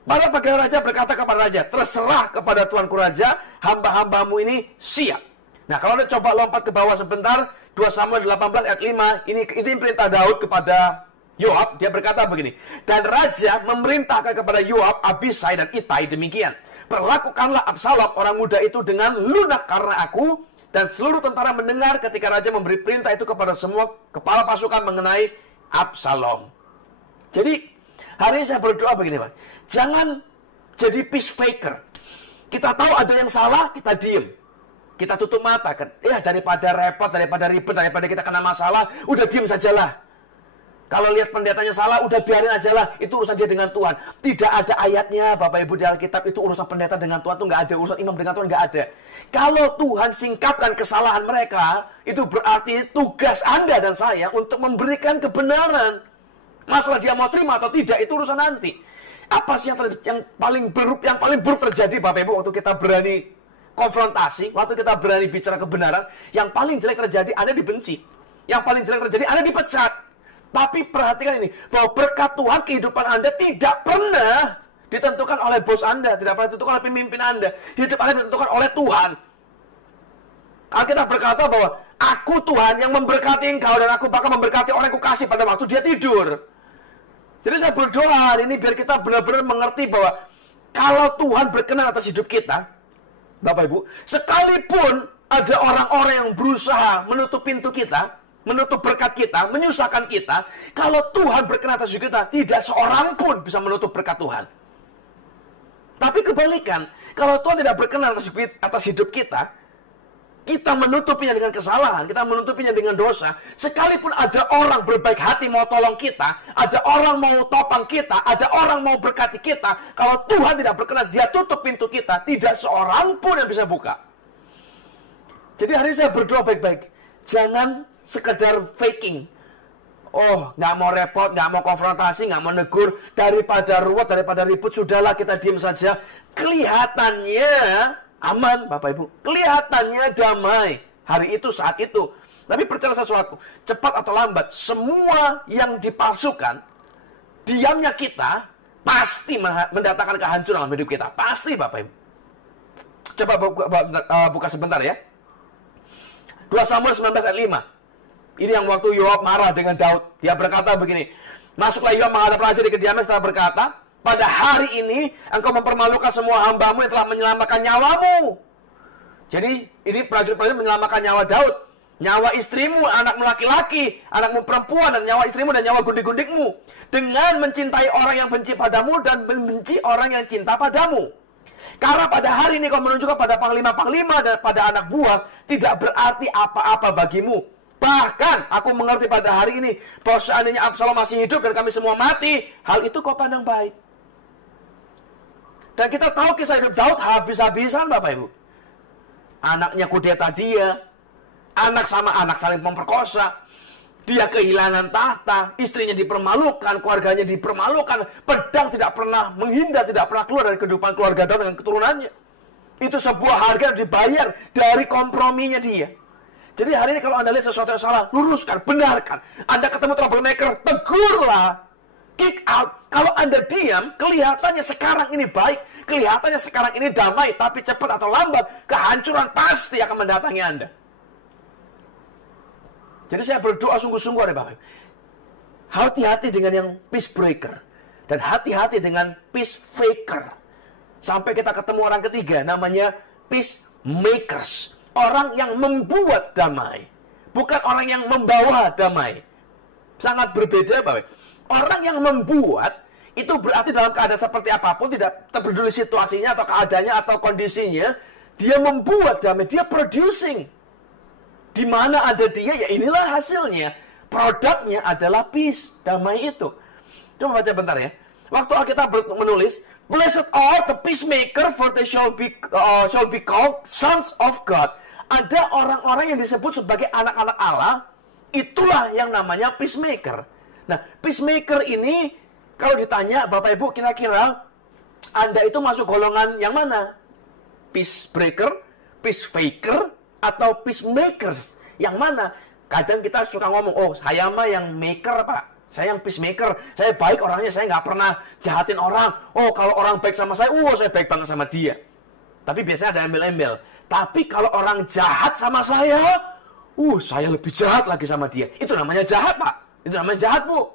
Para pegawai raja berkata kepada raja, terserah kepada tuanku raja, hamba-hambamu ini siap. Nah, kalau Anda coba lompat ke bawah sebentar, 2 Samuel 18 ayat 5, ini perintah Daud kepada Yoab. Dia berkata begini, dan raja memerintahkan kepada Yoab, Abisai dan Itai demikian, perlakukanlah Absalom orang muda itu dengan lunak karena aku. Dan seluruh tentara mendengar ketika raja memberi perintah itu kepada semua kepala pasukan mengenai Absalom. Jadi hari ini saya berdoa begini, Pak, jangan jadi peace faker. Kita tahu ada yang salah, kita diem. Kita tutup mata kan. Ya daripada repot, daripada ribet, daripada kita kena masalah, udah diem sajalah. Kalau lihat pendetanya salah, udah biarin aja lah. Itu urusan dia dengan Tuhan. Tidak ada ayatnya, Bapak Ibu, di Alkitab itu urusan pendeta dengan Tuhan. Itu nggak ada. Urusan imam dengan Tuhan nggak ada. Kalau Tuhan singkapkan kesalahan mereka, itu berarti tugas Anda dan saya untuk memberikan kebenaran. Masalah dia mau terima atau tidak, itu urusan nanti. Apa sih yang paling buruk terjadi, Bapak Ibu, waktu kita berani konfrontasi, waktu kita berani bicara kebenaran, yang paling jelek terjadi, Anda dibenci. Yang paling jelek terjadi, Anda dipecat. Tapi perhatikan ini, bahwa berkat Tuhan kehidupan Anda tidak pernah ditentukan oleh bos Anda, tidak pernah ditentukan oleh pemimpin Anda. Hidup Anda ditentukan oleh Tuhan. Alkitab berkata bahwa aku Tuhan yang memberkati engkau dan aku bakal memberkati orang yang kukasih pada waktu dia tidur. Jadi saya berdoa hari ini biar kita benar-benar mengerti bahwa kalau Tuhan berkenan atas hidup kita, Bapak Ibu, sekalipun ada orang-orang yang berusaha menutup pintu kita, menutup berkat kita, menyusahkan kita, kalau Tuhan berkenan atas hidup kita, tidak seorang pun bisa menutup berkat Tuhan. Tapi kebalikan, kalau Tuhan tidak berkenan atas hidup kita, kita menutupinya dengan kesalahan, kita menutupinya dengan dosa. Sekalipun ada orang berbaik hati mau tolong kita, ada orang mau topang kita, ada orang mau berkati kita, kalau Tuhan tidak berkenan, dia tutup pintu kita, tidak seorang pun yang bisa buka. Jadi hari ini saya berdoa baik-baik. Jangan sekedar faking. oh nggak mau repot, nggak mau konfrontasi, nggak mau negur, daripada ruwet, daripada ribut, sudahlah kita diam saja. Kelihatannya aman, Bapak Ibu. Kelihatannya damai hari itu, saat itu. Tapi percaya sesuatu, cepat atau lambat, semua yang dipalsukan, diamnya kita pasti mendatangkan kehancuran dalam hidup kita. Pasti, Bapak Ibu. Coba buka sebentar ya. 2 Samuel 19 ayat 5. Ini yang waktu Yoab marah dengan Daud. Dia berkata begini, masuklah Yoab menghadap raja di kediamannya setelah berkata, pada hari ini engkau mempermalukan semua hambamu yang telah menyelamatkan nyawamu. Jadi ini prajurit-prajurit menyelamatkan nyawa Daud, nyawa istrimu, anakmu laki-laki, anakmu perempuan, dan nyawa istrimu dan nyawa gundik-gundikmu, dengan mencintai orang yang benci padamu dan membenci orang yang cinta padamu. Karena pada hari ini kau menunjukkan pada panglima-panglima dan pada anak buah tidak berarti apa-apa bagimu. Bahkan aku mengerti pada hari ini bahwa seandainya Absalom masih hidup dan kami semua mati, hal itu kau pandang baik. Dan kita tahu kisah hidup Daud habis-habisan, Bapak Ibu. Anaknya kudeta dia, anak sama anak saling memperkosa, dia kehilangan tahta, istrinya dipermalukan, keluarganya dipermalukan, pedang tidak pernah menghindar, tidak pernah keluar dari kehidupan keluarga Daud dengan keturunannya. Itu sebuah harga yang dibayar dari komprominya dia. Jadi hari ini kalau Anda lihat sesuatu yang salah, luruskan, benarkan. Anda ketemu troublemaker, tegurlah. Kick out. Kalau Anda diam, kelihatannya sekarang ini baik, kelihatannya sekarang ini damai, tapi cepat atau lambat, kehancuran pasti akan mendatangi Anda. Jadi saya berdoa sungguh-sungguh ada Bapak. Hati-hati dengan yang peace breaker. Dan hati-hati dengan peace faker. Sampai kita ketemu orang ketiga, namanya peace makers. Orang yang membuat damai, bukan orang yang membawa damai. Sangat berbeda, Bapak. Orang yang membuat itu berarti dalam keadaan seperti apapun, tidak peduli situasinya atau keadaannya atau kondisinya, dia membuat damai, dia producing. Di mana ada dia, ya inilah hasilnya. Produknya adalah peace, damai itu. Coba baca bentar ya. Waktu Alkitab menulis, blessed are the peacemaker, for they shall be called sons of God. Ada orang-orang yang disebut sebagai anak-anak Allah, itulah yang namanya peacemaker. Nah, peacemaker ini, kalau ditanya, Bapak Ibu, kira-kira Anda itu masuk golongan yang mana? Peace breaker, peace faker, atau peacemakers? Yang mana? Kadang kita suka ngomong, oh, saya mah yang maker, Pak. Saya yang peacemaker. Saya baik orangnya, saya nggak pernah jahatin orang. Oh, kalau orang baik sama saya baik banget sama dia. Tapi biasanya ada embel-embel. Tapi kalau orang jahat sama saya lebih jahat lagi sama dia. Itu namanya jahat, Pak. Itu namanya jahat, Bu.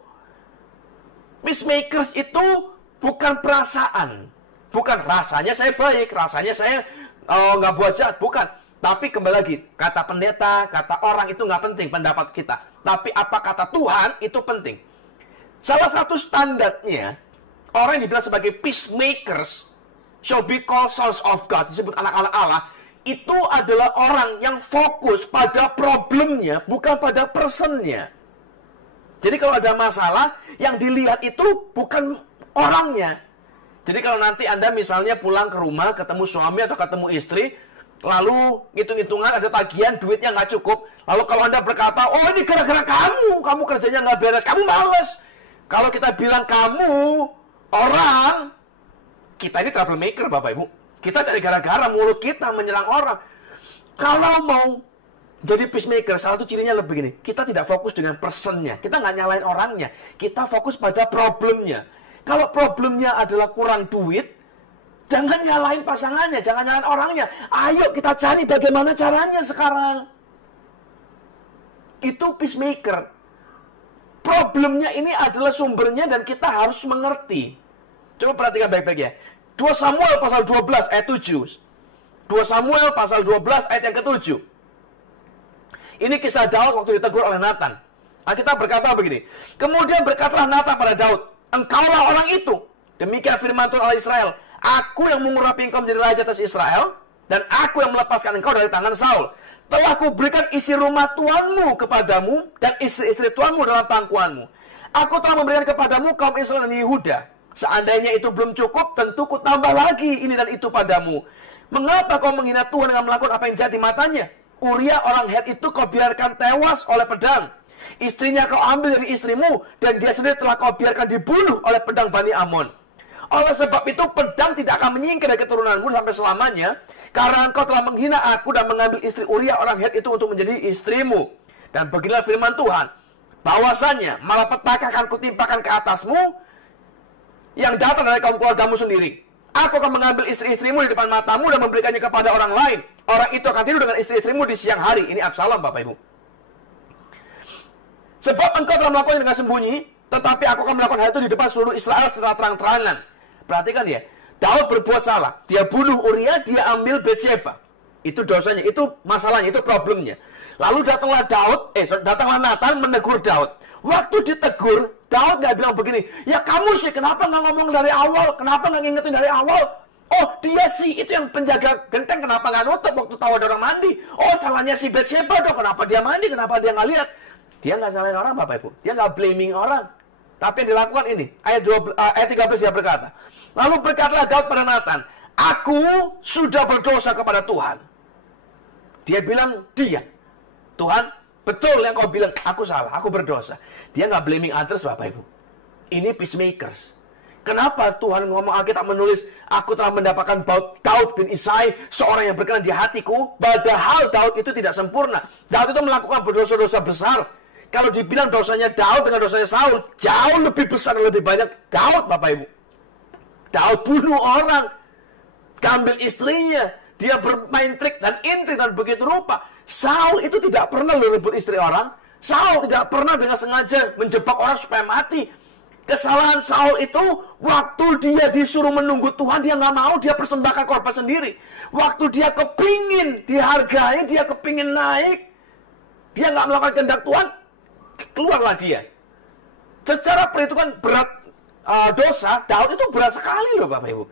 Peacemakers itu bukan perasaan. Bukan rasanya saya baik, rasanya saya nggak buat jahat. Bukan. Tapi kembali lagi, kata pendeta, kata orang itu nggak penting, pendapat kita. Tapi apa kata Tuhan itu penting. Salah satu standarnya, orang yang dibilang sebagai peacemakers, shall be called sons of God, disebut anak-anak Allah, itu adalah orang yang fokus pada problemnya, bukan pada personnya. Jadi kalau ada masalah, yang dilihat itu bukan orangnya. Jadi kalau nanti Anda misalnya pulang ke rumah, ketemu suami atau ketemu istri, lalu hitung-hitungan ada tagihan, duitnya nggak cukup. Lalu kalau Anda berkata, oh ini gara-gara kamu kerjanya nggak beres, kamu males. Kalau kita bilang kamu, orang, kita ini troublemaker, Bapak Ibu. Kita cari gara-gara, mulut kita menyerang orang. Kalau mau jadi peacemaker, salah satu cirinya lebih gini. Kita tidak fokus dengan personnya. Kita nggak nyalain orangnya. Kita fokus pada problemnya. Kalau problemnya adalah kurang duit, jangan nyalain pasangannya, jangan nyalain orangnya. Ayo kita cari bagaimana caranya sekarang. Itu peacemaker. Problemnya ini adalah sumbernya dan kita harus mengerti. Coba perhatikan baik-baik ya. 2 Samuel pasal 12 ayat 7. 2 Samuel pasal 12 ayat yang ke-7. Ini kisah Daud waktu ditegur oleh Nathan. Alkitab berkata begini. Kemudian berkatalah Nathan pada Daud, engkaulah orang itu. Demikian firman Tuhan Allah Israel. Aku yang mengurapi engkau menjadi raja atas Israel, dan aku yang melepaskan engkau dari tangan Saul. Telah kuberikan isi rumah tuanmu kepadamu, dan istri-istri tuanmu dalam pangkuanmu. Aku telah memberikan kepadamu kaum Israel dan Yehuda. Seandainya itu belum cukup, tentu ku tambah lagi ini dan itu padamu. Mengapa kau menghina Tuhan dengan melakukan apa yang jahat di matanya? Uria orang Het itu kau biarkan tewas oleh pedang. istrinya kau ambil dari istrimu, dan dia sendiri telah kau biarkan dibunuh oleh pedang Bani Amon. Oleh sebab itu pedang tidak akan menyingkir dari keturunanmu sampai selamanya, karena engkau telah menghina aku dan mengambil istri Uria orang Het itu untuk menjadi istrimu. Dan beginilah firman Tuhan, bahwasanya malapetaka akan kutimpakan ke atasmu yang datang dari kaum keluargamu sendiri. Aku akan mengambil istri-istrimu di depan matamu dan memberikannya kepada orang lain. Orang itu akan tidur dengan istri-istrimu di siang hari. Ini Absalom, Bapak Ibu. Sebab engkau telah melakukannya dengan sembunyi, tetapi aku akan melakukan hal itu di depan seluruh Israel secara terang-terangan. Perhatikan ya, Daud berbuat salah. Dia bunuh Uria, dia ambil Betsheba. Itu dosanya, itu masalahnya, itu problemnya. Lalu datanglah Nathan menegur Daud. Waktu ditegur, Daud nggak bilang begini, ya kamu sih kenapa nggak ngomong dari awal, kenapa nggak ngingetin dari awal? Oh dia sih, itu yang penjaga genteng, kenapa nggak nutup waktu tahu ada orang mandi? Oh salahnya si Betsheba dong, kenapa dia mandi, kenapa dia nggak lihat? Dia nggak salahin orang, Bapak Ibu. Dia nggak blaming orang. Tapi yang dilakukan ini, ayat 13 dia berkata, lalu berkatalah Daud pada Nathan, aku sudah berdosa kepada Tuhan. Dia bilang, Tuhan, betul yang kau bilang, aku salah, aku berdosa. Dia nggak blaming others, Bapak Ibu. Ini peacemakers. Kenapa Tuhan ngomong Alkitab menulis, aku telah mendapatkan Daud bin Isai, seorang yang berkenan di hatiku, padahal Daud itu tidak sempurna. Daud itu melakukan berdosa-dosa besar. Kalau dibilang dosanya Daud dengan dosanya Saul, jauh lebih besar dan lebih banyak Daud, Bapak Ibu. Daud bunuh orang, ambil istrinya, dia bermain trik dan intrik dan begitu rupa. Saul itu tidak pernah merebut istri orang. Saul tidak pernah dengan sengaja menjebak orang supaya mati. Kesalahan Saul itu, waktu dia disuruh menunggu Tuhan, dia nggak mau, dia persembahkan korban sendiri. Waktu dia kepingin dihargai, dia kepingin naik, dia nggak melakukan kehendak Tuhan, keluarlah dia. Secara perhitungan berat dosa, Daud itu berat sekali loh Bapak Ibu.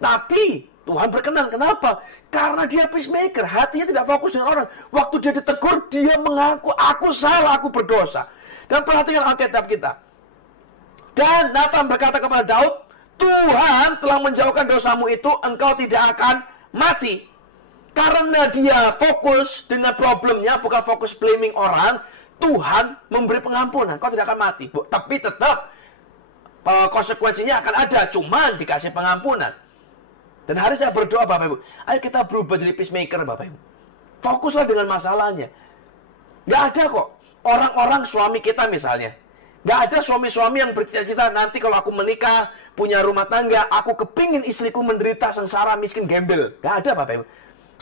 Tapi Tuhan berkenan, kenapa? Karena dia peacemaker, hatinya tidak fokus dengan orang. Waktu dia ditegur, dia mengaku, aku salah, aku berdosa. Dan perhatikan Alkitab kita. Dan Nathan berkata kepada Daud, Tuhan telah menjauhkan dosamu itu, engkau tidak akan mati. Karena dia fokus dengan problemnya, bukan fokus blaming orang, Tuhan memberi pengampunan, kau tidak akan mati. Tapi tetap konsekuensinya akan ada, cuman dikasih pengampunan. Dan hari saya berdoa Bapak Ibu, ayo kita berubah jadi peacemaker Bapak Ibu. Fokuslah dengan masalahnya. Gak ada kok orang-orang suami kita misalnya. Gak ada suami-suami yang bercita-cita nanti kalau aku menikah, punya rumah tangga, aku kepingin istriku menderita sengsara, miskin, gembel. Gak ada Bapak Ibu.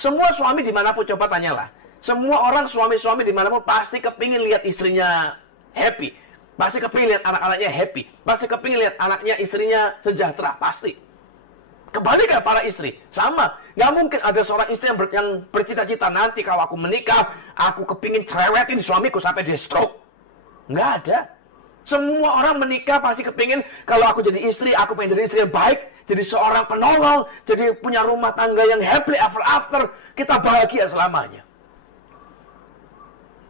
Semua suami dimanapun, coba tanyalah. Semua orang suami-suami dimanapun pasti kepingin lihat istrinya happy. Pasti kepingin lihat anak-anaknya happy. Pasti kepingin lihat anaknya, istrinya sejahtera. Pasti. Kebalikan para istri. Sama. Nggak mungkin ada seorang istri yang bercita-cita nanti kalau aku menikah, aku kepingin cerewetin suamiku sampai dia stroke. Nggak ada. Semua orang menikah pasti kepingin kalau aku jadi istri, aku pengen jadi istri yang baik, jadi seorang penolong, jadi punya rumah tangga yang happily ever after, kita bahagia selamanya.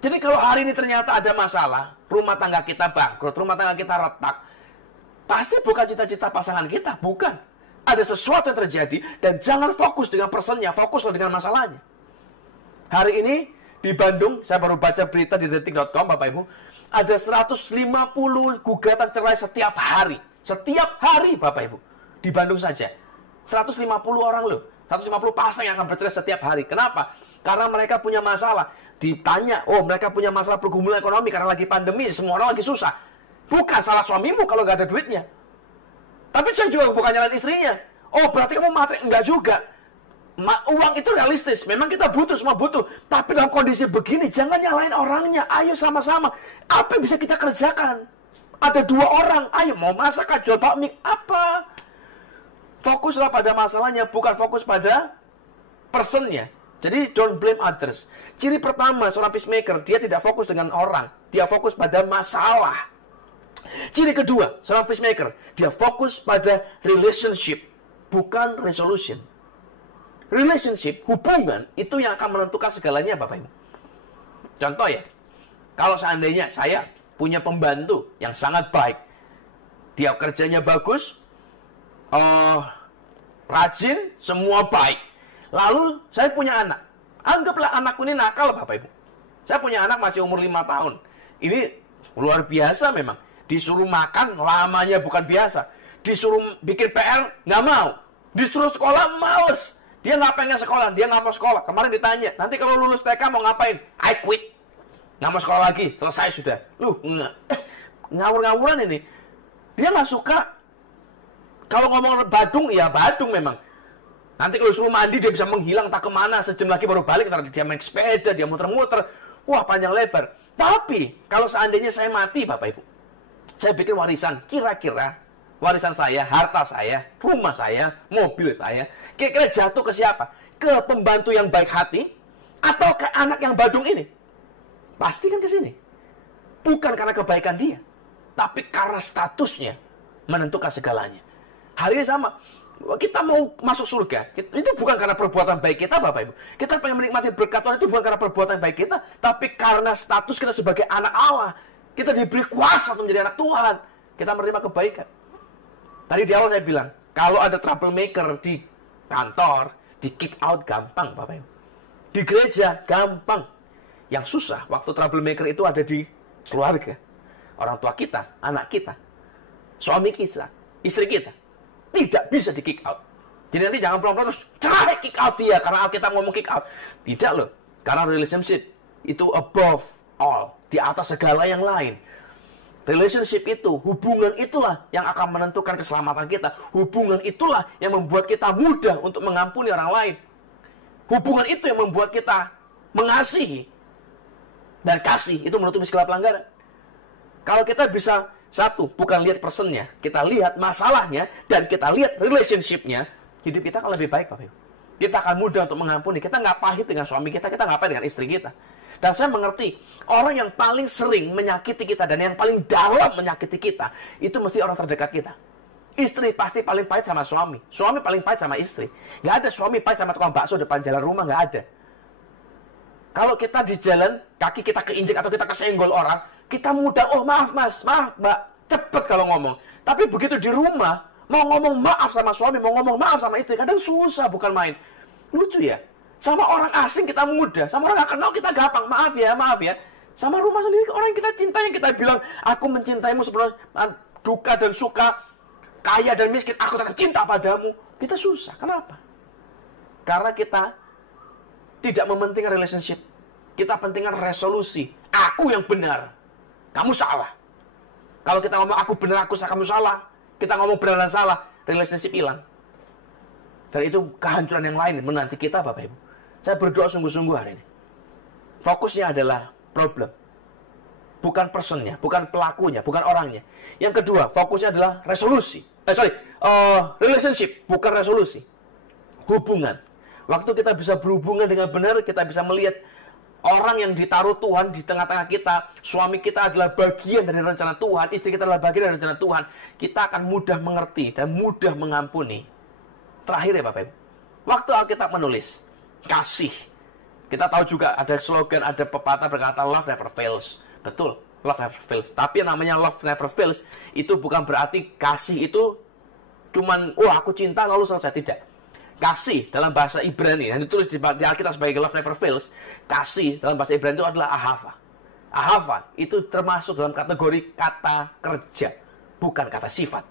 Jadi kalau hari ini ternyata ada masalah, rumah tangga kita bangkrut, rumah tangga kita retak, pasti bukan cita-cita pasangan kita, bukan. Ada sesuatu yang terjadi, dan jangan fokus dengan personnya, fokuslah dengan masalahnya. Hari ini, di Bandung, saya baru baca berita di detik.com, Bapak Ibu, ada 150 gugatan cerai setiap hari. Setiap hari, Bapak Ibu. Di Bandung saja. 150 orang loh. 150 pasang yang akan bercerai setiap hari. Kenapa? Karena mereka punya masalah. Ditanya, oh mereka punya masalah pergumulan ekonomi karena lagi pandemi, semua orang lagi susah. Bukan salah suamimu kalau nggak ada duitnya. Tapi saya juga bukan nyalain istrinya. Oh berarti kamu mati? Enggak juga. Uang itu realistis. Memang kita butuh, semua butuh. Tapi dalam kondisi begini, jangan nyalain orangnya. Ayo sama-sama. Apa yang bisa kita kerjakan? Ada 2 orang. Ayo mau masak, jual bakmi. Apa? Fokuslah pada masalahnya, bukan fokus pada personnya. Jadi don't blame others. Ciri pertama seorang peacemaker, dia tidak fokus dengan orang. Dia fokus pada masalah. Ciri kedua, seorang peacemaker, dia fokus pada relationship, bukan resolution. Relationship, hubungan, itu yang akan menentukan segalanya, Bapak Ibu. Contoh ya, kalau seandainya saya punya pembantu yang sangat baik, dia kerjanya bagus, rajin, semua baik. Lalu saya punya anak. Anggaplah anakku ini nakal, Bapak Ibu. Saya punya anak masih umur 5 tahun. Ini luar biasa memang. Disuruh makan, lamanya bukan biasa. Disuruh bikin PR, nggak mau. Disuruh sekolah, males. Dia nggak pengen sekolah, dia nggak mau sekolah. Kemarin ditanya, nanti kalau lulus TK mau ngapain? I quit. Nggak mau sekolah lagi, selesai sudah. Ngawur-ngawuran ini. Dia nggak suka. Kalau ngomong Badung, ya Badung memang. Nanti kalau suruh mandi, dia bisa menghilang, tak kemana. Sejam lagi baru balik, ntar dia main sepeda, dia muter-muter. Wah, panjang lebar. Tapi, kalau seandainya saya mati, Bapak Ibu, saya bikin warisan, kira-kira warisan saya, harta saya, rumah saya, mobil saya, kira-kira jatuh ke siapa? Ke pembantu yang baik hati, atau ke anak yang Badung ini? Pasti kan ke sini. Bukan karena kebaikan dia, tapi karena statusnya menentukan segalanya. Hari ini sama. Kita mau masuk surga, itu bukan karena perbuatan baik kita, Bapak Ibu. Kita pengen menikmati berkat Tuhan itu bukan karena perbuatan baik kita, tapi karena status kita sebagai anak Allah. Kita diberi kuasa untuk menjadi anak Tuhan. Kita menerima kebaikan. Tadi di awal saya bilang, kalau ada troublemaker di kantor, di kick out gampang, Bapak Ibu. Di gereja gampang. Yang susah waktu troublemaker itu ada di keluarga. Orang tua kita, anak kita, suami kita, istri kita. Tidak bisa di kick out. Jadi nanti jangan pelan-pelan terus cerai kick out dia karena kita ngomong kick out. Tidak loh. Karena relationship itu above all, di atas segala yang lain. Relationship itu, hubungan itulah yang akan menentukan keselamatan kita. Hubungan itulah yang membuat kita mudah untuk mengampuni orang lain. Hubungan itu yang membuat kita mengasihi. Dan kasih itu menutupi segala pelanggaran. Kalau kita bisa satu, bukan lihat personnya, kita lihat masalahnya, dan kita lihat relationship-nya, hidup kita akan lebih baik, Bapak Ibu. Kita akan mudah untuk mengampuni. Kita nggak pahit dengan suami kita nggak pahit dengan istri kita. Dan saya mengerti, orang yang paling sering menyakiti kita, dan yang paling dalam menyakiti kita, itu mesti orang terdekat kita. Istri pasti paling pahit sama suami. Suami paling pahit sama istri. Nggak ada suami pahit sama tukang bakso depan jalan rumah, nggak ada. Kalau kita di jalan, kaki kita keinjek atau kita kesenggol orang, kita mudah, oh maaf mas, maaf mbak, cepet kalau ngomong. Tapi begitu di rumah, mau ngomong maaf sama suami, mau ngomong maaf sama istri, kadang susah, bukan main. Lucu ya? Sama orang asing kita mudah, sama orang gak kenal kita gampang, maaf ya, maaf ya. Sama rumah sendiri, orang yang kita cintai, yang kita bilang, aku mencintaimu sebenarnya duka dan suka, kaya dan miskin, aku tak cinta padamu. Kita susah, kenapa? Karena kita tidak mementingkan relationship. Kita pentingkan resolusi. Aku yang benar, kamu salah. Kalau kita ngomong aku benar, kamu salah, kita ngomong benar dan salah, relationship hilang. Dan itu kehancuran yang lain menanti kita, Bapak Ibu. Saya berdoa sungguh-sungguh hari ini. Fokusnya adalah problem. Bukan personnya, bukan pelakunya, bukan orangnya. Yang kedua, fokusnya adalah resolusi. Relationship, bukan resolusi. Hubungan. Waktu kita bisa berhubungan dengan benar, kita bisa melihat orang yang ditaruh Tuhan di tengah-tengah kita, suami kita adalah bagian dari rencana Tuhan, istri kita adalah bagian dari rencana Tuhan, kita akan mudah mengerti dan mudah mengampuni. Terakhir ya Bapak Ibu, waktu Alkitab menulis, kasih. Kita tahu juga ada slogan, ada pepatah berkata, love never fails. Betul, love never fails. Tapi yang namanya love never fails, itu bukan berarti kasih itu cuman, oh aku cinta lalu selesai, tidak. Kasih dalam bahasa Ibrani, yang ditulis di Alkitab sebagai love never fails, kasih dalam bahasa Ibrani itu adalah ahava. Ahava itu termasuk dalam kategori kata kerja, bukan kata sifat.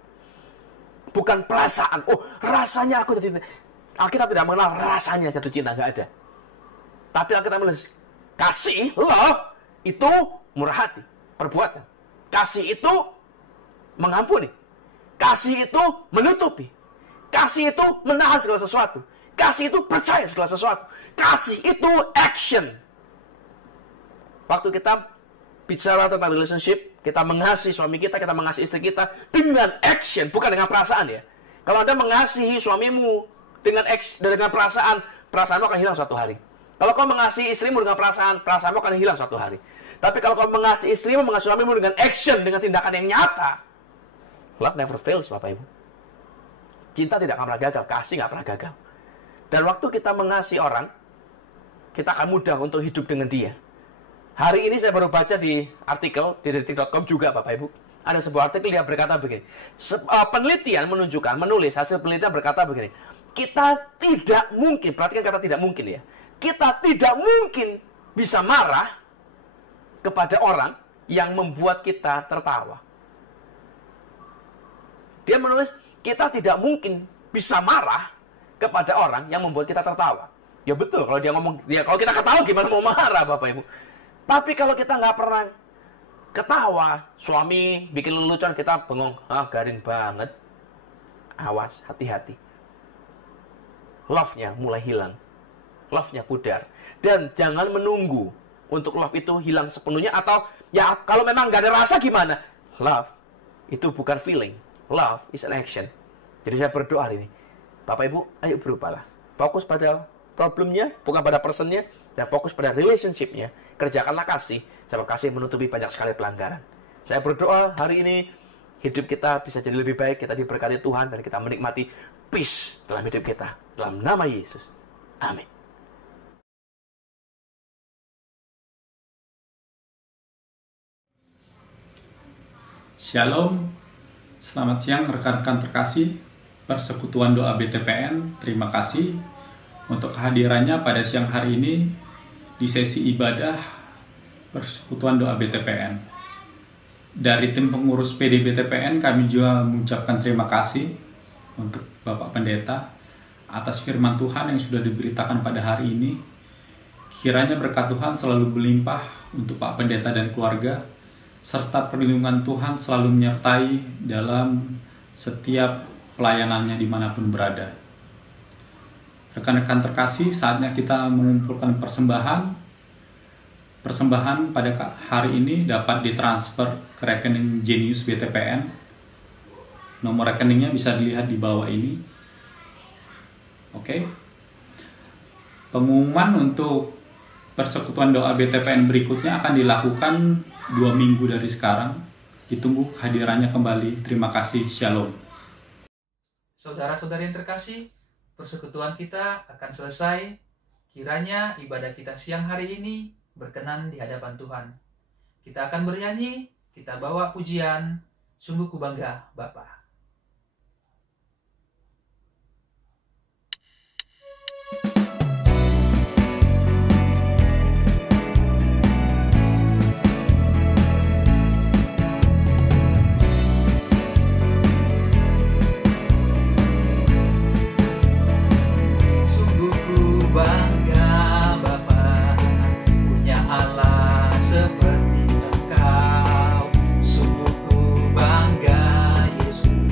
Bukan perasaan, oh rasanya aku jatuh cinta. Alkitab tidak mengenal rasanya jatuh cinta, nggak ada. Tapi Alkitab menulis, kasih, love, itu murah hati, perbuatan. Kasih itu mengampuni. Kasih itu menutupi. Kasih itu menahan segala sesuatu. Kasih itu percaya segala sesuatu. Kasih itu action. Waktu kita bicara tentang relationship, kita mengasihi suami kita mengasihi istri kita dengan action, bukan dengan perasaan ya. Kalau Anda mengasihi suamimu dengan perasaan, perasaanmu akan hilang suatu hari. Kalau kau mengasihi istrimu dengan perasaan, perasaanmu akan hilang suatu hari. Tapi kalau kau mengasihi istrimu, mengasihi suamimu dengan action, dengan tindakan yang nyata, love never fails, Bapak Ibu. Cinta tidak akan pernah gagal, kasih nggak pernah gagal. Dan waktu kita mengasihi orang, kita akan mudah untuk hidup dengan dia. Hari ini saya baru baca di artikel di detik.com juga, Bapak Ibu. Ada sebuah artikel yang berkata begini. Penelitian menunjukkan, menulis hasil penelitian berkata begini. Kita tidak mungkin, perhatikan kata tidak mungkin ya. Kita tidak mungkin bisa marah kepada orang yang membuat kita tertawa. Dia menulis, kita tidak mungkin bisa marah kepada orang yang membuat kita tertawa. Ya betul, kalau dia ngomong, ya kalau kita ketawa gimana mau marah Bapak Ibu. Tapi kalau kita nggak pernah ketawa, suami bikin lelucon, kita bengong, garing banget. Awas, hati-hati. Love-nya mulai hilang. Love-nya pudar. Dan jangan menunggu untuk love itu hilang sepenuhnya, atau ya kalau memang nggak ada rasa gimana? Love itu bukan feeling. Love is an action. Jadi saya berdoa hari ini, Bapak Ibu, ayo berubahlah. Fokus pada problemnya, bukan pada personnya, dan fokus pada relationship-nya. Kerjakanlah kasih, sebab kasih menutupi banyak sekali pelanggaran. Saya berdoa hari ini, hidup kita bisa jadi lebih baik, kita diberkati Tuhan, dan kita menikmati peace dalam hidup kita. Dalam nama Yesus. Amin. Shalom, selamat siang rekan-rekan terkasih, Persekutuan Doa BTPN, terima kasih untuk kehadirannya pada siang hari ini di sesi ibadah Persekutuan Doa BTPN. Dari tim pengurus PD BTPN, kami juga mengucapkan terima kasih untuk Bapak Pendeta atas firman Tuhan yang sudah diberitakan pada hari ini. Kiranya berkat Tuhan selalu berlimpah untuk Pak Pendeta dan keluarga, serta perlindungan Tuhan selalu menyertai dalam setiap pelayanannya dimanapun berada. Rekan-rekan terkasih, saatnya kita mengumpulkan persembahan. Persembahan pada hari ini dapat ditransfer ke rekening Genius BTPN. Nomor rekeningnya bisa dilihat di bawah ini. Oke. Pengumuman untuk Persekutuan Doa BTPN berikutnya akan dilakukan 2 minggu dari sekarang. Ditunggu hadirannya kembali. Terima kasih. Shalom. Saudara-saudari yang terkasih, persekutuan kita akan selesai. Kiranya ibadah kita siang hari ini berkenan di hadapan Tuhan. Kita akan bernyanyi, kita bawa pujian, sungguh ku bangga Bapa. Seperti Engkau, sungguh ku bangga Yesus.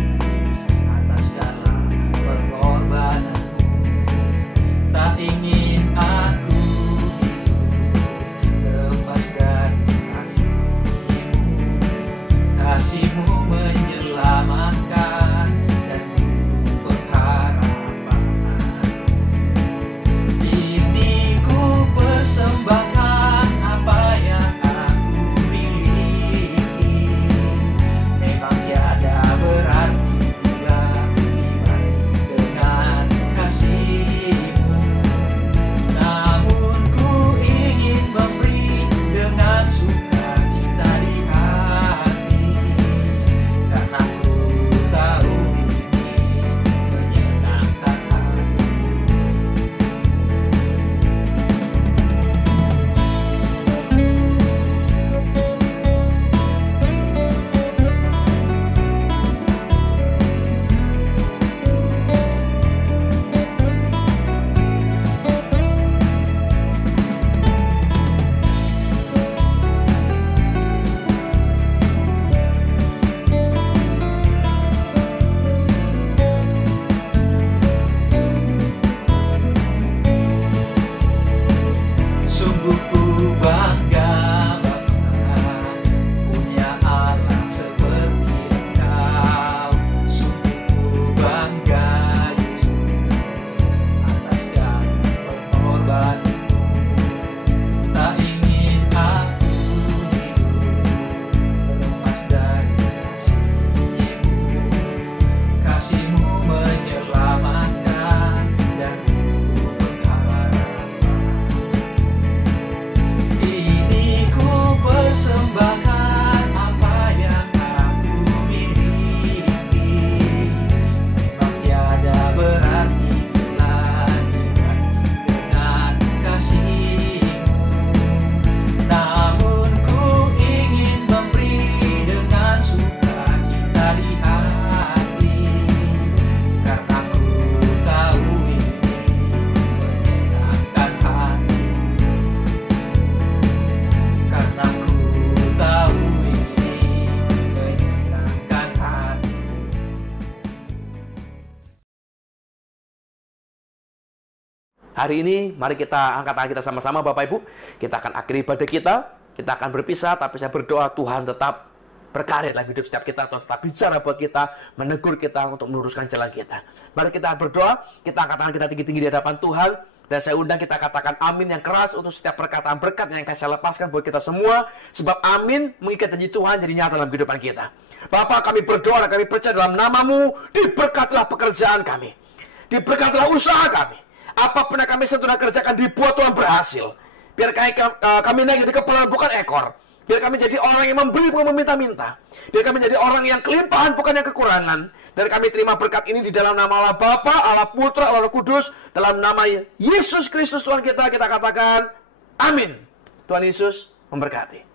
Hari ini, mari kita angkat tangan kita sama-sama, Bapak Ibu. Kita akan akhiri ibadah kita. Kita akan berpisah, tapi saya berdoa Tuhan tetap berkarya dalam hidup setiap kita, tetap bicara buat kita, menegur kita untuk meluruskan jalan kita. Mari kita berdoa, kita angkat tangan kita tinggi-tinggi di hadapan Tuhan. Dan saya undang kita katakan amin yang keras untuk setiap perkataan berkat yang akan saya lepaskan buat kita semua. Sebab amin mengikat janji Tuhan jadi nyata dalam kehidupan kita. Bapa, kami berdoa dan kami percaya dalam nama-Mu, diberkatilah pekerjaan kami. Diberkatilah usaha kami. Apapun yang kami sentuh dan kerjakan dibuat Tuhan berhasil. Biar kami naik jadi kepala bukan ekor. Biar kami jadi orang yang memberi bukan meminta-minta. Biar kami jadi orang yang kelimpahan bukan yang kekurangan. Dan kami terima berkat ini di dalam nama Allah Bapa, Allah Putra, Allah Roh Kudus. Dalam nama Yesus Kristus Tuhan kita katakan amin. Tuhan Yesus memberkati.